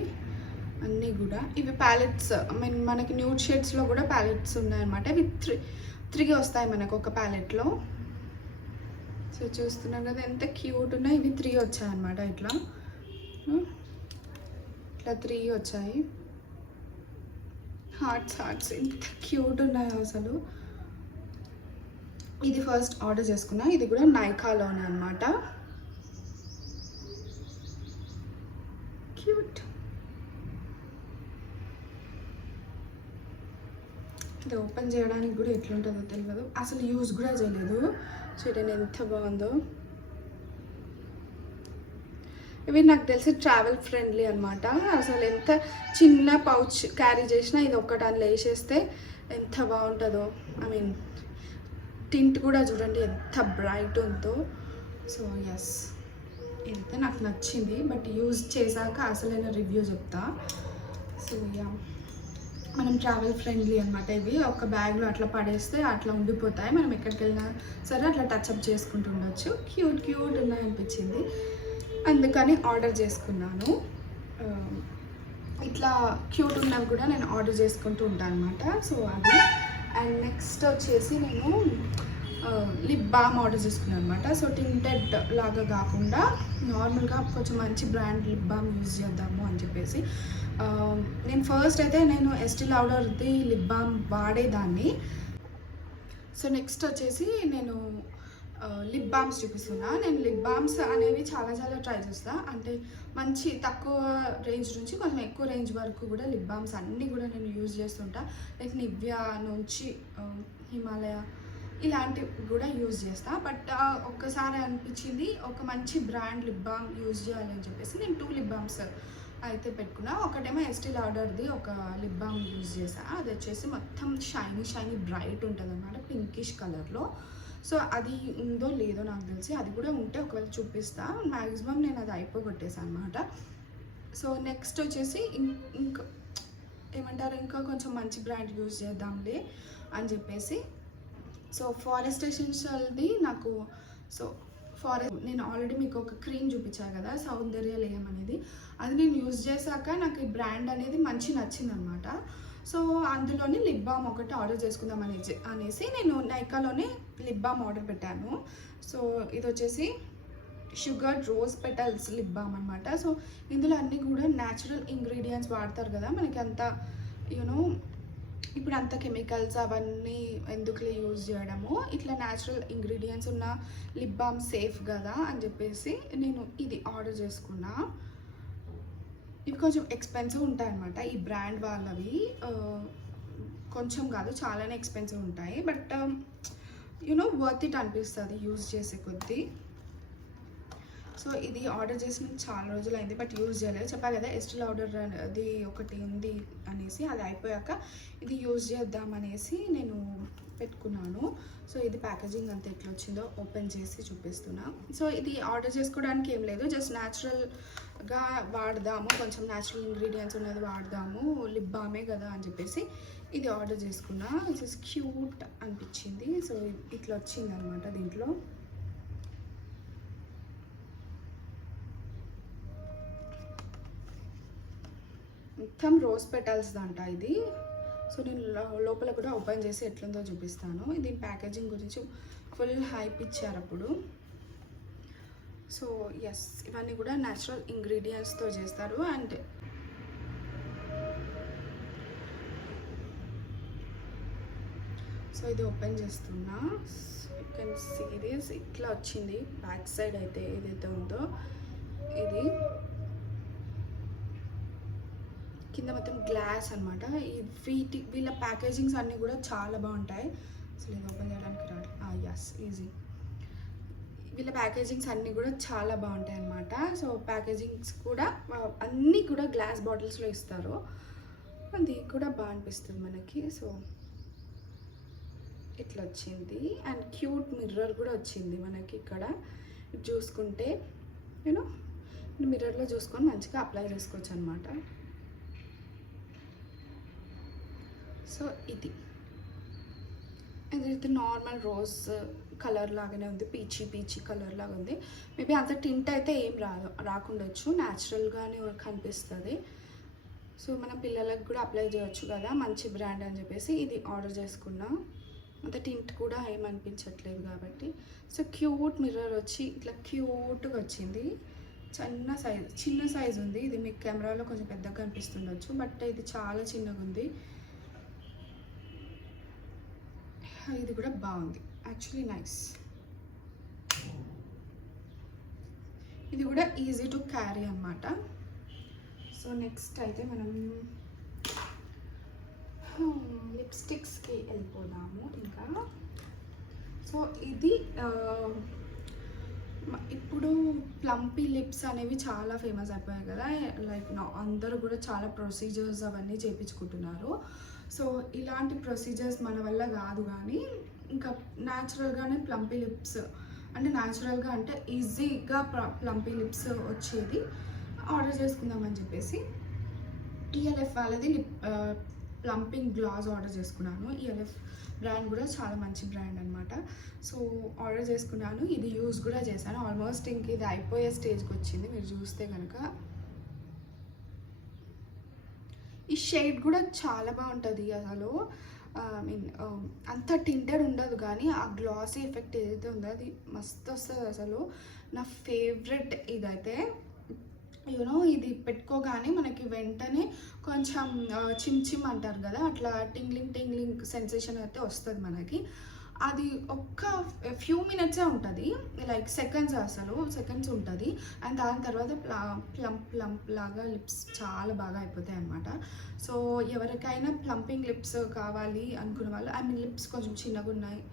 అన్నీ కూడా. ఇవి ప్యాలెట్స్, మనకి న్యూడ్ షేడ్స్లో కూడా ప్యాలెట్స్ ఉన్నాయన్నమాట. ఇవి 3 వస్తాయి మనకు ఒక ప్యాలెట్లో. సో చూస్తున్నాం కదా ఎంత క్యూట్ ఉన్నాయి. ఇవి 3 వచ్చాయన్నమాట. ఇట్లా 3 వచ్చాయి. హార్ట్స్ ఎంత క్యూట్ ఉన్నాయో అసలు. ఇది ఫస్ట్ ఆర్డర్ చేసుకున్నా. ఇది కూడా నైకాలోనే అనమాట. క్యూట్. ఇది ఓపెన్ చేయడానికి కూడా ఎట్లుంటుందో తెలియదు, అసలు యూజ్ కూడా చేయలేదు. చూడండి ఎంత బాగుందో. ఇవి నాకు తెలిసి ట్రావెల్ ఫ్రెండ్లీ అనమాట. అసలు ఎంత చిన్న పౌచ్ క్యారీ చేసినా ఇది ఒక్కటి అందులో వేసేస్తే ఎంత బాగుంటుందో. ఐ మీన్ టింట్ కూడా చూడండి ఎంత బ్రైట్ ఉందో. సో ఎస్, ఇదైతే నాకు నచ్చింది. బట్ యూజ్ చేశాక అసలైన రివ్యూ చెప్తా. సో యా, మనం ట్రావెల్ ఫ్రెండ్లీ అనమాట. ఇవి ఒక బ్యాగ్లో అట్లా పడేస్తే అట్లా ఉండిపోతాయి. మనం ఎక్కడికి వెళ్ళినా సరే అట్లా టచ్అప్ చేసుకుంటూ ఉండొచ్చు. క్యూట్ ఉన్నాయి అనిపించింది, అందుకని ఆర్డర్ చేసుకున్నాను. ఇట్లా క్యూట్ ఉన్నవి కూడా నేను ఆర్డర్ చేసుకుంటూ ఉంటాను అనమాట. సో అది. అండ్ నెక్స్ట్ వచ్చేసి నేను లిప్ బామ్ ఆర్డర్ చేసుకున్నాను అనమాట. సో టింటెడ్ లాగా కాకుండా నార్మల్గా కొంచెం మంచి బ్రాండ్ లిప్ బామ్ యూజ్ చేద్దాము అని చెప్పేసి నేను ఫస్ట్ అయితే ఎస్టీ లౌడర్ది లిప్ బామ్ వాడేదాన్ని. సో నెక్స్ట్ వచ్చేసి నేను లిప్ బామ్స్ చూపిస్తున్నా. నేను లిప్ బామ్స్ అనేవి చాలా ట్రై చేస్తా. అంటే మంచి తక్కువ రేంజ్ నుంచి కొంచెం ఎక్కువ రేంజ్ వరకు కూడా లిప్ బామ్స్ అన్నీ కూడా నేను యూజ్ చేస్తుంటా. లైక్ నివ్యా నుంచి హిమాలయ ఇలాంటివి కూడా యూజ్ చేస్తా. బట్ ఒక్కసారి అనిపించింది ఒక మంచి బ్రాండ్ లిప్ బామ్ యూజ్ చేయాలని చెప్పేసి నేను 2 లిప్ బామ్స్ అయితే పెట్టుకున్నా. ఒకటేమో ఎస్టీ లౌడర్ది ఒక లిప్ బామ్ యూజ్ చేసా. అది వచ్చేసి మొత్తం షైనీ బ్రైట్ ఉంటుంది అనమాట, పింకిష్ కలర్లో. సో అది ఉందో లేదో నాకు తెలిసి, అది కూడా ఉంటే ఒకవేళ చూపిస్తా. మ్యాక్సిమం నేను అది అయిపోగొట్టేసాను అనమాట. సో నెక్స్ట్ వచ్చేసి ఇంకా ఏమంటారు, ఇంకా కొంచెం మంచి బ్రాండ్ యూజ్ చేద్దాంలే అని చెప్పేసి సో ఫారెస్ట్ ఎసెన్షియల్ది నాకు నేను ఆల్రెడీ మీకు ఒక క్రీమ్ చూపించాను కదా, సౌందర్య లేయం అనేది. అది నేను యూజ్ చేశాక నాకు ఈ బ్రాండ్ అనేది మంచి నచ్చింది అనమాట. సో అందులోని లిప్ బామ్ ఒకటి ఆర్డర్ చేసుకుందాం అనేసి నేను నైకాలోనే లిప్ బామ్ ఆర్డర్ పెట్టాను. సో ఇది వచ్చేసి sugar rose petals lip balm అనమాట. సో ఇందులో అన్నీ కూడా న్యాచురల్ ఇంగ్రీడియంట్స్ వాడతారు కదా, మనకి అంత ఇప్పుడు అంత కెమికల్స్ అవన్నీ ఎందుకులే యూజ్ చేయడము, ఇట్లా న్యాచురల్ ఇంగ్రీడియంట్స్ ఉన్న లిప్ బామ్ సేఫ్ కదా అని చెప్పేసి నేను ఇది ఆర్డర్ చేసుకున్నా. ఇవి కొంచెం ఎక్స్పెన్సివ్ ఉంటాయి అన్నమాట. ఈ బ్రాండ్ వాళ్ళవి కొంచెం కాదు చాలానే ఎక్స్పెన్సివ్ ఉంటాయి. బట్ వర్త్ ఇట్ అనిపిస్తుంది యూజ్ చేసే కొద్దీ. సో ఇది ఆర్డర్ చేసిన చాలా రోజులు అయింది, బట్ యూజ్ చేయలేదు. చెప్పాలి కదా ఎస్టీ లౌడర్ అది ఒకటి ఉంది అనేసి, అది అయిపోయాక ఇది యూజ్ చేద్దామనేసి నేను పెట్టుకున్నాను. సో ఇది ప్యాకేజింగ్ అంతా ఎట్లా వచ్చిందో ఓపెన్ చేసి చూపిస్తున్నా. సో ఇది ఆర్డర్ చేసుకోవడానికి ఏం లేదు, జస్ట్ న్యాచురల్గా వాడదాము, కొంచెం న్యాచురల్ ఇంగ్రీడియంట్స్ ఉన్నది వాడదాము, లిప్ బామే కదా అని చెప్పేసి ఇది ఆర్డర్ చేసుకున్నా. జస్ట్ క్యూట్ అనిపించింది. సో ఇట్లా వచ్చింది అనమాట. దీంట్లో మొత్తం రోజ్ పెటల్స్ అంట ఇది. సో నేను లోపల కూడా ఓపెన్ చేసి ఎట్లుందో చూపిస్తాను. దీని ప్యాకేజింగ్ గురించి ఫుల్ హైప్ ఇచ్చారు అప్పుడు. సో ఎస్, ఇవన్నీ కూడా న్యాచురల్ ఇంగ్రీడియంట్స్తో చేస్తారు. అండ్ సో ఇది ఓపెన్ చేస్తున్నా. యూ కెన్ సీ దిస్, ఇట్లా వచ్చింది బ్యాక్ సైడ్ అయితే ఏదైతే ఉందో. ఇది కింద మొత్తం గ్లాస్ అనమాట. వీళ్ళ ప్యాకేజింగ్స్ అన్నీ కూడా చాలా బాగుంటాయి. అసలు ఇది ఓపెన్ చేయడానికి రాదు. Yes, easy. వీళ్ళ ప్యాకేజింగ్స్ అన్నీ కూడా చాలా బాగుంటాయి అన్నమాట. సో ప్యాకేజింగ్స్ కూడా అన్నీ కూడా గ్లాస్ బాటిల్స్లో ఇస్తారు. అది కూడా బాగా అనిపిస్తుంది మనకి. సో ఇట్లా వచ్చింది. అండ్ క్యూట్ మిర్రర్ కూడా వచ్చింది మనకి ఇక్కడ. ఇది చూసుకుంటే యూనో మిర్రర్లో చూసుకొని మంచిగా అప్లై చేసుకోవచ్చు అనమాట. సో ఇదైతే నార్మల్ రోజ్ కలర్ లాగానే ఉంది, పీచీ కలర్ లాగా ఉంది. మేబీ అంత టింట్ అయితే ఏం రాకుండొచ్చు, న్యాచురల్గానే కనిపిస్తుంది. సో మన పిల్లలకు కూడా అప్లై చేయొచ్చు కదా, మంచి బ్రాండ్ అని చెప్పేసి ఇది ఆర్డర్ చేసుకున్నా. అంత టింట్ కూడా ఏం అనిపించట్లేదు కాబట్టి. సో క్యూట్ మిర్రర్ వచ్చి ఇట్లా క్యూట్గా వచ్చింది. చిన్న సైజ్ ఉంది. ఇది మీకు కెమెరాలో కొంచెం పెద్దగా కనిపిస్తుండొచ్చు, బట్ ఇది చాలా చిన్నగా ఉంది. ఇది కూడా బాగుంది, యాక్చువల్లీ నైస్. ఇది కూడా ఈజీ టు క్యారీ అన్నమాట. సో నెక్స్ట్ అయితే మనం లిప్స్టిక్స్కి వెళ్ళిపోదాము ఇంకా. సో ఇది ఇప్పుడు ప్లంపీ లిప్స్ అనేవి చాలా ఫేమస్ అయిపోయాయి కదా, లైక్ అందరూ కూడా చాలా ప్రొసీజర్స్ అవన్నీ చేయించుకుంటున్నారు. సో ఇలాంటి ప్రొసీజర్స్ మన వల్ల కాదు, కానీ ఇంకా న్యాచురల్గానే ప్లంపీ లిప్స్ అంటే న్యాచురల్గా అంటే ఈజీగా ప్లంపీ లిప్స్ వచ్చేది ఆర్డర్ చేసుకుందామని చెప్పేసి ఈఎల్ఎఫ్ వాళ్ళది ప్లంపింగ్ గ్లాస్ ఆర్డర్ చేసుకున్నాను. ఈఎల్ఎఫ్ బ్రాండ్ కూడా చాలా మంచి బ్రాండ్ అనమాట. సో ఆర్డర్ చేసుకున్నాను. ఇది యూజ్ కూడా చేశాను. ఆల్మోస్ట్ ఇంక ఇది అయిపోయే స్టేజ్కి వచ్చింది. మీరు చూస్తే కనుక ఈ షేడ్ కూడా చాలా బాగుంటుంది అసలు. ఐ మీన్ అంత టింటెడ్ ఉండదు, కానీ ఆ గ్లాసీ ఎఫెక్ట్ ఏదైతే ఉందో అది మస్తు వస్తుంది అసలు. నా ఫేవరెట్ ఇదైతే. యూనో ఇది పెట్టుకోగానే మనకి వెంటనే కొంచెం చిమ్ అంటారు కదా, అట్లా టింగ్లింగ్ సెన్సేషన్ అయితే వస్తుంది మనకి. అది ఒక్క ఫ్యూ మినిట్సే ఉంటుంది, లైక్ సెకండ్స్ ఉంటుంది. అండ్ దాని తర్వాత ప్లంప్ లాగా లిప్స్ చాలా బాగా అయిపోతాయి అన్నమాట. సో ఎవరికైనా ప్లంపింగ్ లిప్స్ కావాలి అనుకున్న వాళ్ళు, ఐ మీన్ లిప్స్ కొంచెం చిన్నగా ఉన్నాయి,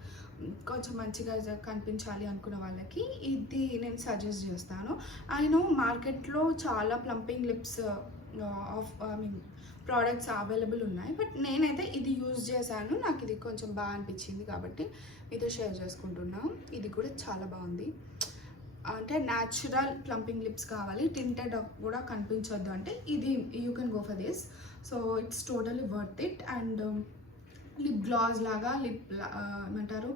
కొంచెం మంచిగా కనిపించాలి అనుకున్న వాళ్ళకి ఇది నేను సజెస్ట్ చేస్తాను. ఐ నో మార్కెట్లో చాలా plumping lips I mean products available ఉన్నాయి, బట్ నేనైతే ఇది యూజ్ చేశాను. నాకు ఇది కొంచెం బాగా అనిపించింది కాబట్టి మీతో షేర్ చేసుకుంటున్నా. ఇది కూడా చాలా బాగుంది. అంటే న్యాచురల్ ప్లంపింగ్ లిప్స్ కావాలి, టింటెడ్ కూడా కనిపించొద్దు అంటే ఇది you can go for this. So it's totally worth it. And lip gloss లాగా ఏమంటారు,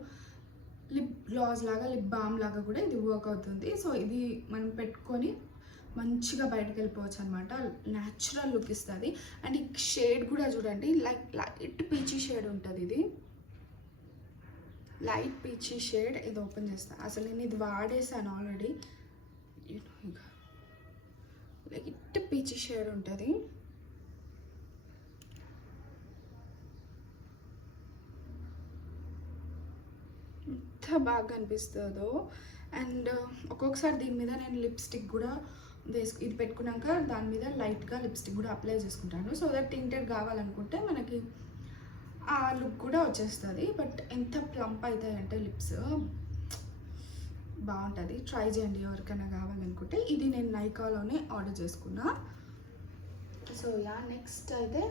లిప్ బామ్ లాగా కూడా ఇది వర్క్ అవుతుంది. సో ఇది మనం పెట్టుకొని మంచిగా బయటకు వెళ్ళిపోవచ్చు అనమాట. న్యాచురల్ లుక్ ఇస్తుంది. అండ్ ఈ షేడ్ కూడా చూడండి, లైట్ పీచీ షేడ్ ఉంటుంది. ఇది లైట్ పీచీ షేడ్. ఇది ఓపెన్ చేస్తాను. అసలు నేను ఇది వాడేసాను ఆల్రెడీ. లైట్ పీచీ షేడ్ ఉంటుంది. ఎంత బాగా అనిపిస్తుందో. అండ్ ఒక్కొక్కసారి దీని మీద నేను లిప్స్టిక్ కూడా ఇది పెట్టుకున్నాక దాని మీద లైట్గా లిప్స్టిక్ కూడా అప్లై చేసుకుంటాను. సో దట్ టింటెడ్ కావాలనుకుంటే మనకి ఆ లుక్ కూడా వచ్చేస్తుంది. బట్ ఎంత ప్లంప్ అవుతాయి అంటే లిప్స్ బాగుంటుంది. ట్రై చేయండి ఎవరికైనా కావాలనుకుంటే. ఇది నేను నైకాలోనే ఆర్డర్ చేసుకున్నా. సో యా, నెక్స్ట్ అయితే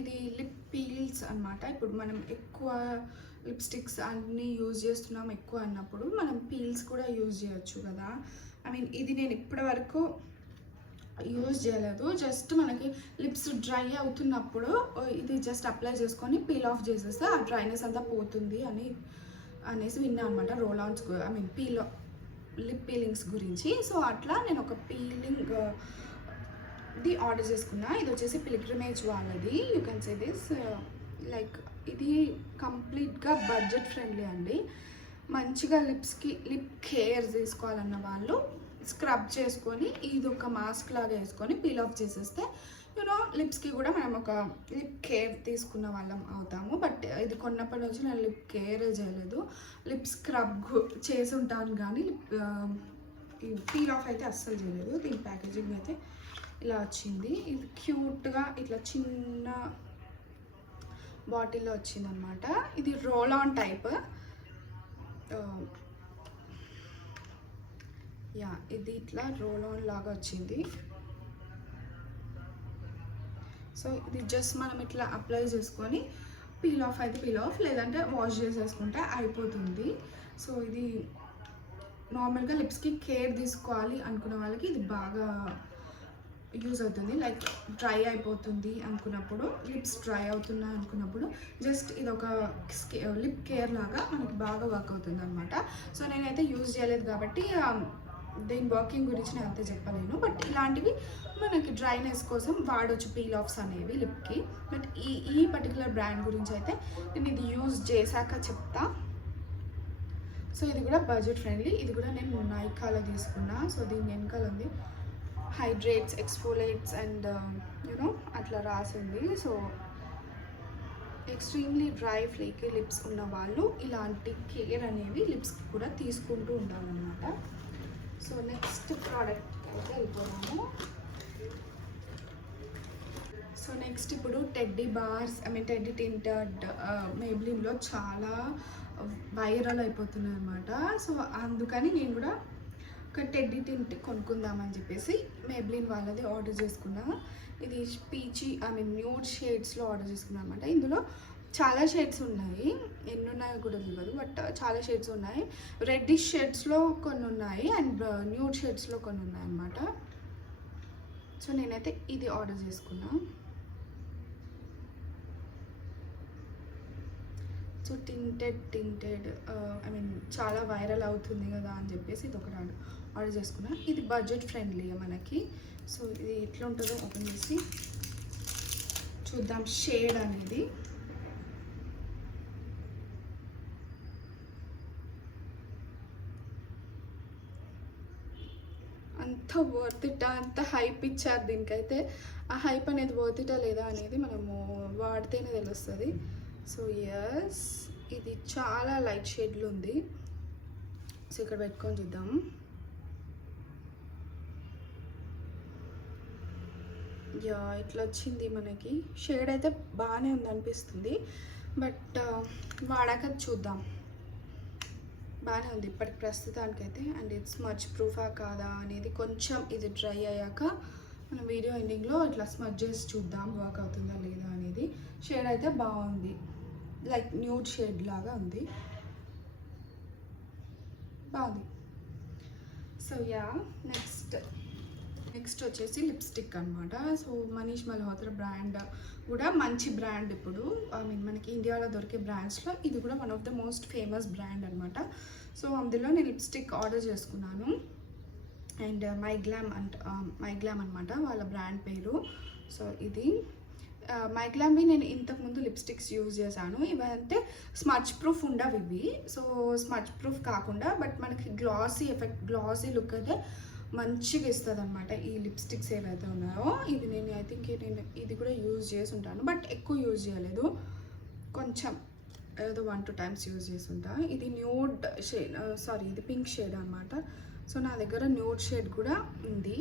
ఇది లిప్ పీల్స్ అనమాట. ఇప్పుడు మనం ఎక్కువ లిప్స్టిక్స్ అన్నీ యూజ్ చేస్తున్నాం ఎక్కువ అన్నప్పుడు మనం పీల్స్ కూడా యూజ్ చేయొచ్చు కదా. ఐ మీన్ ఇది నేను ఇప్పటి వరకు యూజ్ చేయలేదు. జస్ట్ మనకి లిప్స్ డ్రై అవుతున్నప్పుడు ఇది జస్ట్ అప్లై చేసుకొని పీల్ ఆఫ్ చేసేస్తే ఆ డ్రైనెస్ అంతా పోతుంది అనేసి విన్నా అనమాట. Roll ons I mean lip peelings గురించి. సో అట్లా నేను ఒక పీలింగ్ ఇది ఆర్డర్ చేసుకున్నా. ఇది వచ్చేసి పిల్గ్రిమేజ్ వాళ్ళది. You can say this like ఇది కంప్లీట్గా బడ్జెట్ ఫ్రెండ్లీ అండి. మంచిగా లిప్స్కి లిప్ కేర్ తీసుకోవాలన్న వాళ్ళు స్క్రబ్ చేసుకొని ఇది ఒక మాస్క్ లాగా వేసుకొని పీల్ ఆఫ్ చేసేస్తే యూనో లిప్స్కి కూడా మనం ఒక లిప్ కేర్ తీసుకున్న వాళ్ళం అవుతాము. బట్ ఇది కొన్నప్పటి నుంచి నేను లిప్ కేరే చేయలేదు. లిప్ స్క్రబ్ చేసి ఉంటాను కానీ పీల్ ఆఫ్ అయితే అస్సలు చేయలేదు. దీని ప్యాకేజింగ్ అయితే ఇలా వచ్చింది. ఇది క్యూట్గా ఇట్లా చిన్న బాటిల్లో వచ్చిందనమాట. ఇది రోల్ ఆన్ టైప్. యా ఇది ఇట్లా రోల్ ఆన్ లాగా వచ్చింది. సో ఇది జస్ట్ మనం ఇట్లా అప్లై చేసుకొని పీల్ ఆఫ్ అయితే పీల్ ఆఫ్, లేదంటే వాష్ చేసేసుకుంటే అయిపోతుంది. సో ఇది నార్మల్గా లిప్స్కి కేర్ తీసుకోవాలి అనుకున్న వాళ్ళకి ఇది బాగా యూజ్ అవుతుంది. లైక్ డ్రై అయిపోతుంది అనుకున్నప్పుడు, లిప్స్ డ్రై అవుతున్నాయి అనుకున్నప్పుడు జస్ట్ ఇది ఒక లిప్ కేర్ లాగా మనకి బాగా వర్క్ అవుతుంది అనమాట. సో నేనైతే యూజ్ చేయలేదు కాబట్టి దీని వర్కింగ్ గురించి నేను అంతే చెప్పలేను. బట్ ఇలాంటివి మనకి డ్రైనెస్ కోసం వాడవచ్చు పీల్ ఆఫ్స్ అనేవి లిప్కి. బట్ ఈ పర్టికులర్ బ్రాండ్ గురించి అయితే నేను ఇది యూజ్ చేశాక చెప్తా. సో ఇది కూడా బడ్జెట్ ఫ్రెండ్లీ. ఇది కూడా నేను నైకాలో తీసుకున్నా. సో దీని వెనకాల ఉంది హైడ్రేట్స్, ఎక్స్ఫోలేట్స్ అండ్ యూనో అట్లా రాసింది. So extremely dry flaky lips ఉన్న వాళ్ళు ఇలాంటి కేర్ అనేవి లిప్స్కి కూడా తీసుకుంటూ ఉండాలన్నమాట. సో నెక్స్ట్ ప్రోడక్ట్ అయితే వెళ్ళిపోయాము. సో నెక్స్ట్ ఇప్పుడు teddy bars, I mean teddy tinted మేబ్లిన్లో చాలా వైరల్ అయిపోతున్నాయి అన్నమాట. సో అందుకని నేను కూడా ఒక టెడ్డీ టింట్ కొనుక్కుందామని చెప్పేసి మేబ్లిన్ వాళ్ళది ఆర్డర్ చేసుకున్నా. ఇది పీచీ ఐ మీన్ న్యూడ్ షేడ్స్లో ఆర్డర్ చేసుకున్నాను అనమాట. ఇందులో చాలా షేడ్స్ ఉన్నాయి, ఎన్ని ఉన్నాయో కూడా తెలియదు, బట్ చాలా షేడ్స్ ఉన్నాయి. రెడ్డిష్ షేడ్స్లో కొన్ని ఉన్నాయి అండ్ న్యూడ్ షేడ్స్లో కొన్ని ఉన్నాయి అన్నమాట. సో నేనైతే ఇది ఆర్డర్ చేసుకున్నా. సో టింటెడ్ ఐ మీన్ చాలా వైరల్ అవుతుంది కదా అని చెప్పేసి ఇది ఒకటి ఆర్డర్ చేసుకున్నా. ఇది బడ్జెట్ ఫ్రెండ్లీ మనకి. సో ఇది ఎట్లా ఉంటుందో ఓపెన్ చేసి చూద్దాం షేడ్ అనేది. అంత వర్త్ ఇటా, అంత హైప్ ఇచ్చారు దీనికైతే. ఆ హైప్ అనేది వర్త్ ఇటా లేదా అనేది మనము వాడితేనే తెలుస్తుంది. సో ఎస్ ఇది చాలా లైట్ షేడ్లు ఉంది. సో ఇక్కడ పెట్టుకొని చూద్దాం. యా ఇట్లా వచ్చింది మనకి. షేడ్ అయితే బాగానే ఉంది అనిపిస్తుంది, బట్ వాడాక చూద్దాం. బాగానే ఉంది ఇప్పటికి ప్రస్తుతానికైతే. అండ్ ఇది స్మచ్ ప్రూఫా కాదా అనేది కొంచెం ఇది డ్రై అయ్యాక మనం వీడియో ఎండింగ్లో ఇట్లా స్మచ్ చేసి చూద్దాం వర్క్ అవుతుందా లేదా అనేది. షేడ్ అయితే బాగుంది, లైక్ న్యూడ్ షేడ్ లాగా ఉంది, బాగుంది. సో యా నెక్స్ట్ వచ్చేసి లిప్స్టిక్ అనమాట. సో మనీష్ మల్హోత్రా బ్రాండ్ కూడా మంచి బ్రాండ్. ఇప్పుడు ఐ మీన్ మనకి ఇండియాలో దొరికే బ్రాండ్స్లో ఇది కూడా one of the most famous brand అనమాట. సో అందులో నేను లిప్స్టిక్ ఆర్డర్ చేసుకున్నాను. అండ్ మైగ్లామ్ అనమాట వాళ్ళ బ్రాండ్ పేరు. సో ఇది మైగ్లామ్వి నేను ఇంతకుముందు లిప్స్టిక్స్ యూజ్ చేశాను. ఇవంటే స్మచ్ ప్రూఫ్ ఉండవు ఇవి. సో స్మచ్ ప్రూఫ్ కాకుండా బట్ మనకి గ్లాసీ లుక్ అయితే మంచిగా ఇస్తుంది అనమాట ఈ లిప్స్టిక్స్ ఏవైతే ఉన్నాయో. ఇది నేను ఐ థింక్ నేను ఇది కూడా యూజ్ చేసి ఉంటాను, బట్ ఎక్కువ యూజ్ చేయలేదు, కొంచెం ఏదో 1-2 times యూజ్ చేసి ఉంటా. ఇది న్యూడ్ షేడ్, ఇది పింక్ షేడ్ అనమాట. సో నా దగ్గర న్యూడ్ షేడ్ కూడా ఉంది.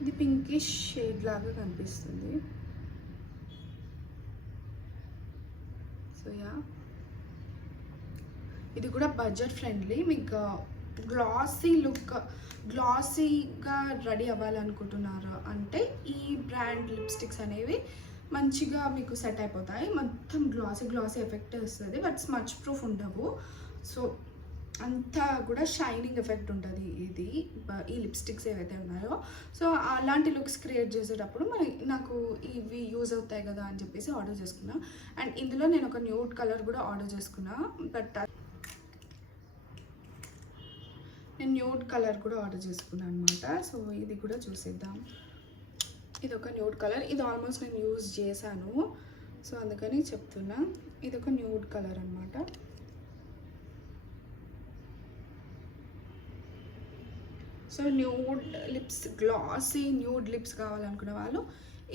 ఇది పింకిష్ షేడ్ లాగా కనిపిస్తుంది. సో యా ఇది కూడా బడ్జెట్ ఫ్రెండ్లీ. మీకు గ్లాసీగా రెడీ అవ్వాలనుకుంటున్నారు అంటే ఈ బ్రాండ్ లిప్స్టిక్స్ అనేవి మంచిగా మీకు సెట్ అయిపోతాయి. మొత్తం గ్లాసీ ఎఫెక్ట్ వస్తుంది, బట్ స్మచ్ ప్రూఫ్ ఉండవు. సో అంతా కూడా షైనింగ్ ఎఫెక్ట్ ఉంటుంది ఈ లిప్స్టిక్స్ ఏవైతే ఉన్నాయో. సో అలాంటి లుక్స్ క్రియేట్ చేసేటప్పుడు నాకు ఇవి యూజ్ అవుతాయి కదా అని చెప్పేసి ఆర్డర్ చేసుకున్నా. అండ్ ఇందులో నేను ఒక న్యూడ్ కలర్ కూడా ఆర్డర్ చేసుకున్నా, బట్ నేను న్యూడ్ కలర్ కూడా ఆర్డర్ చేసుకున్నాను అనమాట. సో ఇది కూడా చూసేద్దాం. ఇది ఒక న్యూడ్ కలర్, ఇది ఆల్మోస్ట్ నేను యూజ్ చేశాను, సో అందుకని చెప్తున్నా. ఇది ఒక న్యూడ్ కలర్ అనమాట. So nude lips, glossy nude lips కావాలనుకునే వాళ్ళు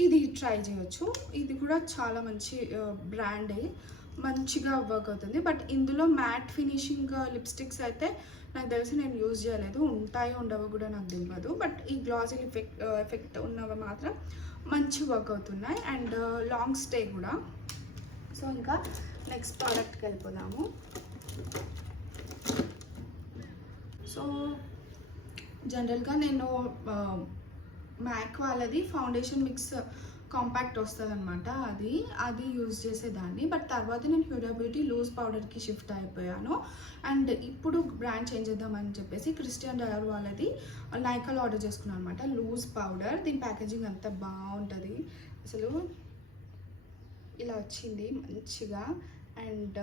ఇది ట్రై చేయొచ్చు. ఇది కూడా చాలా మంచి బ్రాండే, మంచిగా వర్క్ అవుతుంది. బట్ ఇందులో మ్యాట్ ఫినిషింగ్ లిప్స్టిక్స్ అయితే నాకు తెలిసి నేను యూజ్ చేయలేదు, ఉంటాయో ఉండవో కూడా నాకు తెలియదు. బట్ ఈ గ్లాసీ ఎఫెక్ట్ ఉన్నవి మాత్రం మంచి వర్క్ అవుతున్నాయి అండ్ లాంగ్ స్టే కూడా. సో ఇంకా నెక్స్ట్ ప్రోడక్ట్కి వెళ్ళిపోదాము. సో జనరల్గా నేను మ్యాక్ వాళ్ళది ఫౌండేషన్ మిక్స్ కాంపాక్ట్ వస్తుంది అనమాట, అది యూజ్ చేసేదాన్ని. బట్ తర్వాత నేను హ్యూడా బ్యూటీ లూజ్ పౌడర్కి షిఫ్ట్ అయిపోయాను. అండ్ ఇప్పుడు బ్రాండ్ చేంజ్ చేద్దామని చెప్పేసి క్రిస్టియన్ డయర్ వాళ్ళది నైకాలో ఆర్డర్ చేసుకున్నాను అనమాట, లూజ్ పౌడర్. దీని ప్యాకేజింగ్ అంతా బాగుంటుంది అసలు, ఇలా వచ్చింది మంచిగా. అండ్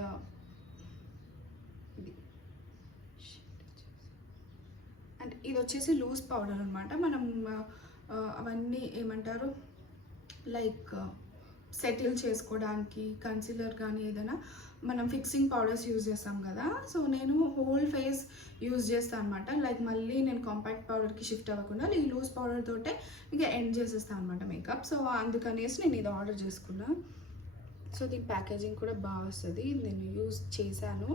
ఇది వచ్చేసి లూజ్ పౌడర్ అనమాట. మనం అవన్నీ ఏమంటారు లైక్ సెటిల్ చేసుకోవడానికి కన్సీలర్ కానీ ఏదైనా మనం ఫిక్సింగ్ పౌడర్స్ యూజ్ చేస్తాం కదా, సో నేను హోల్ ఫేస్ యూజ్ చేస్తాను అనమాట. లైక్ మళ్ళీ నేను కాంపాక్ట్ పౌడర్కి షిఫ్ట్ అవ్వకుండా ఈ లూజ్ పౌడర్ తోటే ఇంకా ఎండ్ చేసేస్తాను అనమాట మేకప్. సో అందుకనేసి నేను ఇది ఆర్డర్ చేసుకున్నా. సో దీని ప్యాకేజింగ్ కూడా బాగా వస్తుంది, నేను యూజ్ చేశాను.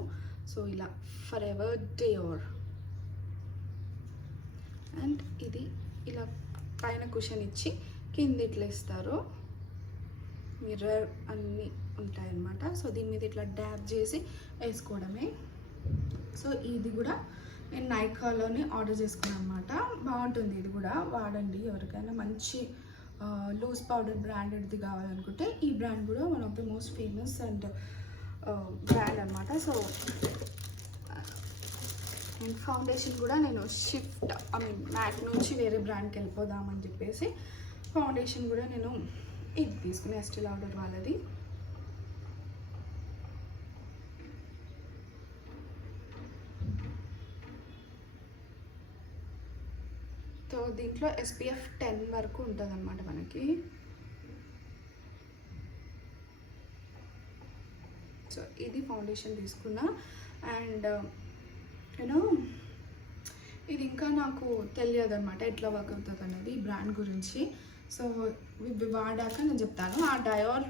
సో ఇలా ఫర్ ఎవర్ డేర్. అండ్ ఇది ఇలా పైన కుషన్ ఇచ్చి కింద ఇట్లా ఇస్తారు, మిర్రర్ అన్నీ ఉంటాయన్నమాట. సో దీని మీద ఇట్లా డ్యాబ్ చేసి వేసుకోవడమే. సో ఇది కూడా నేను నైకాలోనే ఆర్డర్ చేసుకున్నాను అనమాట, బాగుంటుంది. ఇది కూడా వాడండి ఎవరికైనా మంచి లూజ్ పౌడర్ బ్రాండెడ్ది కావాలనుకుంటే ఈ బ్రాండ్ కూడా one of the most famous and brand అనమాట. సో అండ్ ఫౌండేషన్ కూడా నేను షిఫ్ట్ మ్యాట్ నుంచి వేరే బ్రాండ్కి వెళ్ళిపోదామని చెప్పేసి ఫౌండేషన్ కూడా నేను ఇది తీసుకుని ఎస్టీ లౌడర్ వాళ్ళది. సో దీంట్లో SPF 10 వరకు ఉంటుంది అనమాట మనకి. సో ఇది ఫౌండేషన్ తీసుకున్నా. అండ్ యూనో ఇది ఇంకా నాకు తెలియదు అనమాట ఎట్లా వర్క్ అవుతుంది అనేది ఈ బ్రాండ్ గురించి. సో ఇవి వాడాక నేను చెప్తాను. ఆ డయోర్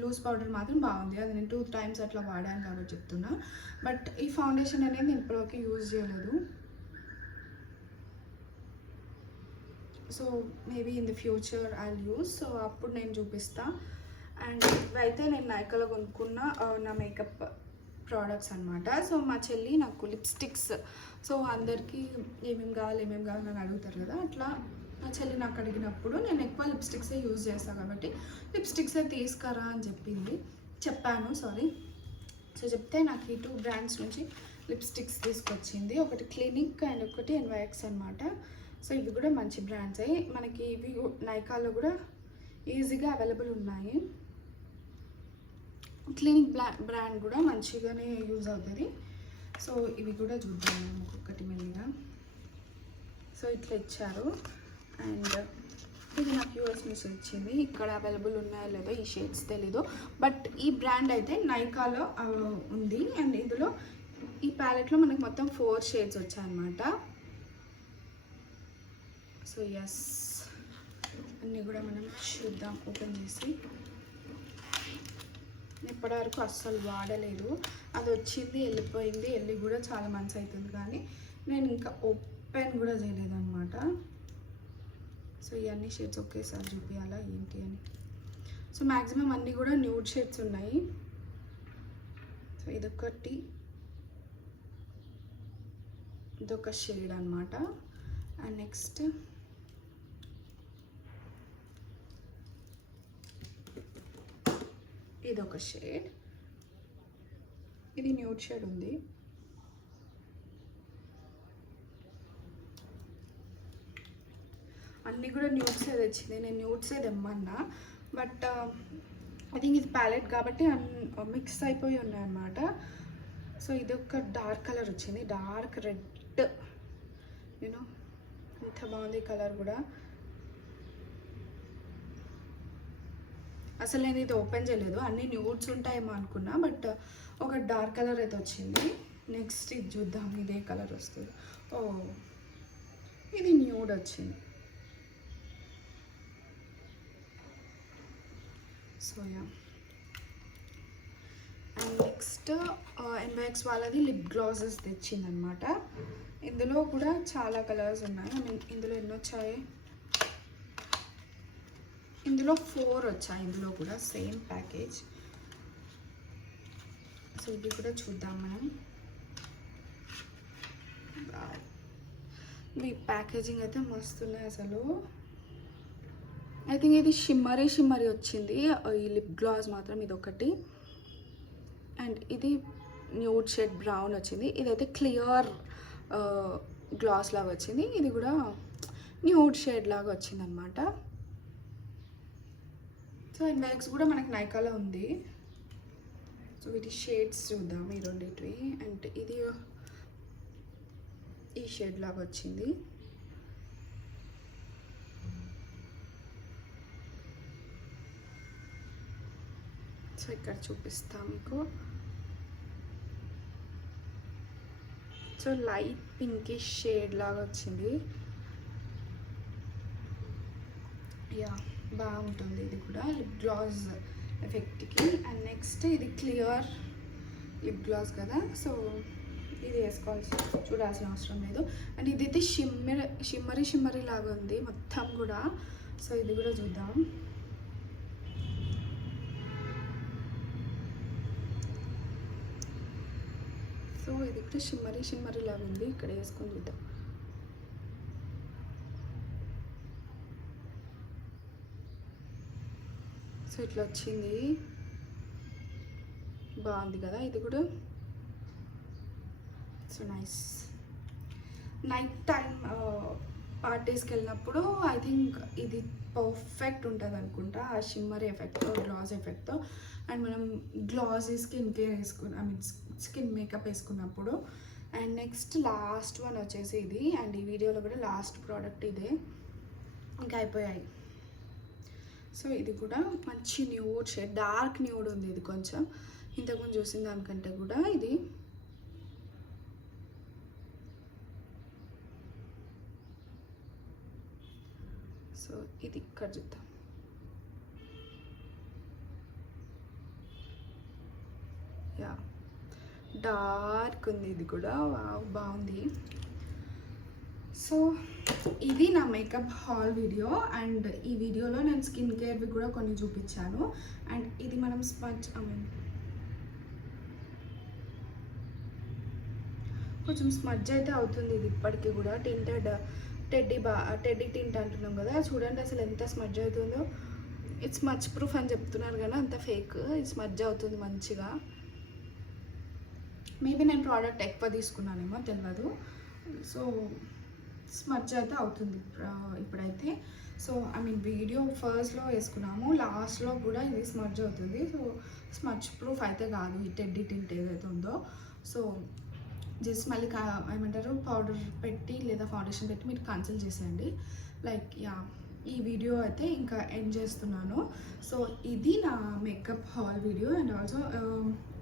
లూజ్ పౌడర్ మాత్రం బాగుంది, అది నేను 2 times అట్లా వాడాను కాబట్టి చెప్తున్నా. బట్ ఈ ఫౌండేషన్ అనేది నేను ఇప్పటివరకు యూజ్ చేయలేదు. So maybe in the future I use, so అప్పుడు నేను చూపిస్తా. అండ్ ఇవైతే నేను నైకాలో కొనుక్కున్న నా మేకప్ ప్రోడక్ట్స్ అనమాట. సో మా చెల్లి నాకు లిప్స్టిక్స్, సో అందరికీ ఏమేమి కావాలి అని అడుగుతారు కదా, అట్లా మా చెల్లి నాకు అడిగినప్పుడు నేను ఎక్కువ లిప్స్టిక్సే యూజ్ చేస్తాను కాబట్టి లిప్స్టిక్సే తీసుకురా అని చెప్పాను. సో చెప్తే నాకు ఈ 2 బ్రాండ్స్ నుంచి లిప్స్టిక్స్ తీసుకొచ్చింది, ఒకటి క్లినిక్ అండ్ ఒకటి NYX అనమాట. సో ఇవి కూడా మంచి బ్రాండ్స్ అయ్యి మనకి, ఇవి నైకాలో కూడా ఈజీగా అవైలబుల్ ఉన్నాయి. క్లినిక్ బ్రాండ్ కూడా మంచిగానే యూజ్ అవుతుంది. సో ఇవి కూడా చూద్దాం ఒక్కొక్కటి మెల్లిగా. సో ఇట్లా ఇచ్చారు. అండ్ ఇది నాకు US నుంచి వచ్చింది, ఇక్కడ అవైలబుల్ ఉన్నాయో లేదో ఈ షేడ్స్ తెలీదు, బట్ ఈ బ్రాండ్ అయితే నైకాలో ఉంది. అండ్ ఇందులో ఈ ప్యాలెట్లో మనకు మొత్తం 4 షేడ్స్ వచ్చాయన్నమాట. సో ఎస్, అన్నీ కూడా మనం చూద్దాం ఓపెన్ చేసి. ఇప్పటివరకు అస్సలు వాడలేదు, అది వచ్చింది వెళ్ళిపోయింది, వెళ్ళి కూడా చాలా మంత్స్ అవుతుంది, కానీ నేను ఇంకా ఓపెన్ కూడా చేయలేదు అనమాట. సో ఇవన్నీ షేడ్స్ ఒకేసారి చూపించాలా ఏంటి అని. సో మ్యాక్సిమం అన్నీ కూడా న్యూడ్ షేడ్స్ ఉన్నాయి. సో ఇదొక షేడ్ అనమాట. అండ్ నెక్స్ట్ ఇది ఒక షేడ్, ఇది న్యూడ్ షేడ్ ఉంది. అన్నీ కూడా న్యూడ్సే తెచ్చింది, నేను న్యూడ్సే తెమ్మన్నా. బట్ ఐ థింక్ ఇది ప్యాలెట్ కాబట్టి మిక్స్ అయిపోయి ఉన్నాయన్నమాట. సో ఇది ఒక డార్క్ కలర్ వచ్చింది, డార్క్ రెడ్, యూనో ఇంత బాగుంది కలర్ కూడా. అసలు నేను ఇది ఓపెన్ చేయలేదు, అన్ని న్యూడ్స్ ఉంటాయేమో అనుకున్నా, బట్ ఒక డార్క్ కలర్ అయితే వచ్చింది. నెక్స్ట్ ఇది చూద్దాం, ఇదే కలర్ వస్తుంది. ఓ ఇది న్యూడ్ వచ్చింది. So yeah, and next NYX వాళ్ళది లిప్ గ్లాసెస్ తెచ్చిందనమాట. ఇందులో కూడా చాలా కలర్స్ ఉన్నాయి. ఐ మీన్ ఇందులో ఎన్ని వచ్చాయి, ఇందులో 4 వచ్చాయి, ఇందులో కూడా సేమ్ ప్యాకేజ్. సో ఇది కూడా చూద్దాం మనం. మీ ప్యాకేజింగ్ అయితే మస్తున్నాయి అసలు. ఐ థింక్ ఇది షిమ్మరీ వచ్చింది ఈ లిప్ గ్లాస్ మాత్రం, ఇది ఒకటి. అండ్ ఇది న్యూడ్ షేడ్ బ్రౌన్ వచ్చింది. ఇదైతే క్లియర్ గ్లాస్ లాగా వచ్చింది. ఇది కూడా న్యూడ్ షేడ్ లాగా వచ్చింది అనమాట. సో NYX కూడా మనకి నైకాలో ఉంది. సో వీటి షేడ్స్ చూద్దాం ఈ రెండింటివి. అండ్ ఇది ఈ షేడ్ లాగా వచ్చింది. సో ఇక్కడ చూపిస్తాం మీకు. సో లైట్ పింకిష్ షేడ్ లాగా వచ్చింది. యా, బాగుంటుంది ఇది కూడా లిప్ గ్లాస్ ఎఫెక్ట్కి. అండ్ నెక్స్ట్ ఇది క్లియర్ లిప్ గ్లాస్ కదా, సో ఇది చూడాల్సిన అవసరం లేదు. అండ్ ఇదైతే షిమ్మరీ లాగా ఉంది మొత్తం కూడా. సో ఇది కూడా చూద్దాం. సో ఇది కూడా షిమ్మరీ లాగా ఉంది. ఇక్కడ వేసుకొని చూద్దాం. సో ఇట్లా వచ్చింది, బాగుంది కదా ఇది కూడా. So nice. నైట్ టైం పార్టీస్కి వెళ్ళినప్పుడు ఐ థింక్ ఇది పర్ఫెక్ట్ ఉంటుంది అనుకుంటా, ఆ షిమ్మర్ ఎఫెక్ట్తో, గ్లాస్ ఎఫెక్ట్తో. అండ్ మనం glossy skin care I mean skin makeup వేసుకున్నప్పుడు. అండ్ నెక్స్ట్ లాస్ట్ వన్ వచ్చేసి ఇది. అండ్ ఈ వీడియోలో కూడా లాస్ట్ ప్రోడక్ట్ ఇదే, ఇంకా అయిపోయాయి. సో ఇది కూడా మంచి న్యూడ్ షేడ్, డార్క్ న్యూడ్ ఉంది ఇది కొంచెం, ఇంతకుముందు చూసిన దానికంటే కూడా ఇది. సో ఇది ఇక్కడ చూద్దాం. యా, డార్క్ ఉంది ఇది కూడా, బాగుంది. సో ఇది నా మేకప్ హాల్ వీడియో. అండ్ ఈ వీడియోలో నేను స్కిన్ కేర్వి కూడా కొన్ని చూపించాను. అండ్ ఇది మనం స్పంజ్ కొంచెం స్మడ్జ్ అయితే అవుతుంది ఇది ఇప్పటికీ కూడా. టెడ్డీ టింట్ అంటున్నాం కదా, చూడండి అసలు ఎంత స్మడ్జ్ అవుతుందో. ఇట్స్ స్మడ్జ్ ప్రూఫ్ అని చెప్తున్నారు కానీ అంత ఫేక్, ఇది స్మడ్జ్ అవుతుంది మంచిగా. మేబీ నేను ప్రోడక్ట్ ఎక్కువ తీసుకున్నానేమో తెలియదు. సో స్మడ్జ్ అయితే అవుతుంది ఇప్పుడైతే. సో ఐ మీన్ వీడియో ఫస్ట్లో వేసుకున్నాము, లాస్ట్లో కూడా ఇది స్మడ్జ్ అవుతుంది. సో స్మడ్జ్ ప్రూఫ్ అయితే కాదు ఈ టెడ్డీ టింట్ ఏదైతే ఉందో. సో జస్ట్ మళ్ళీ ఏమంటారు, పౌడర్ పెట్టి లేదా ఫౌండేషన్ పెట్టి మీరు కన్సల్ట్ చేసేయండి. లైక్ యా, ఈ వీడియో అయితే ఇంకా ఎండ్ చేస్తున్నాను. సో ఇది నా makeup hall video. And also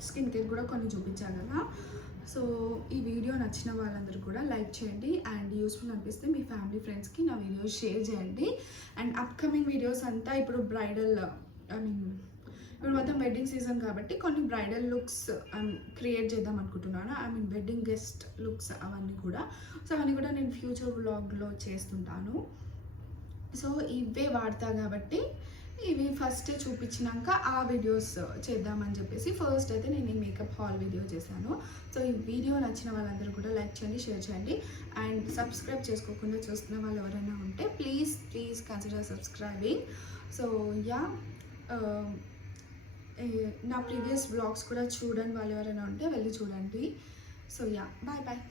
skin care కూడా కొన్ని చూపించాను కదా. సో ఈ వీడియో నచ్చిన వాళ్ళందరూ కూడా లైక్ చేయండి. అండ్ యూస్ఫుల్ అనిపిస్తే మీ ఫ్యామిలీ ఫ్రెండ్స్కి నా వీడియోస్ షేర్ చేయండి. అండ్ అప్కమింగ్ వీడియోస్ అంతా ఇప్పుడు బ్రైడల్, ఐ మీన్ ఇప్పుడు మొత్తం వెడ్డింగ్ సీజన్ కాబట్టి కొన్ని బ్రైడల్ లుక్స్ క్రియేట్ చేద్దాం అనుకుంటున్నాను. I mean wedding guest looks అవన్నీ కూడా. సో అవన్నీ కూడా నేను ఫ్యూచర్ వ్లాగ్లో చేస్తుంటాను. సో ఇవే వాడతా కాబట్టి ఇవి ఫస్ట్ చూపించినాక ఆ వీడియోస్ చేద్దామని చెప్పేసి ఫస్ట్ అయితే నేను ఈ మేకప్ హాల్ వీడియో చేశాను. సో ఈ వీడియో నచ్చిన వాళ్ళందరూ కూడా లైక్ చేయండి, షేర్ చేయండి. అండ్ సబ్స్క్రైబ్ చేసుకోకుండా చూస్తున్న వాళ్ళు ఎవరైనా ఉంటే please consider subscribing. So yeah, నా ప్రీవియస్ బ్లాగ్స్ కూడా చూడని వాళ్ళు ఎవరైనా ఉంటే వెళ్ళి చూడండి. So yeah, bye bye.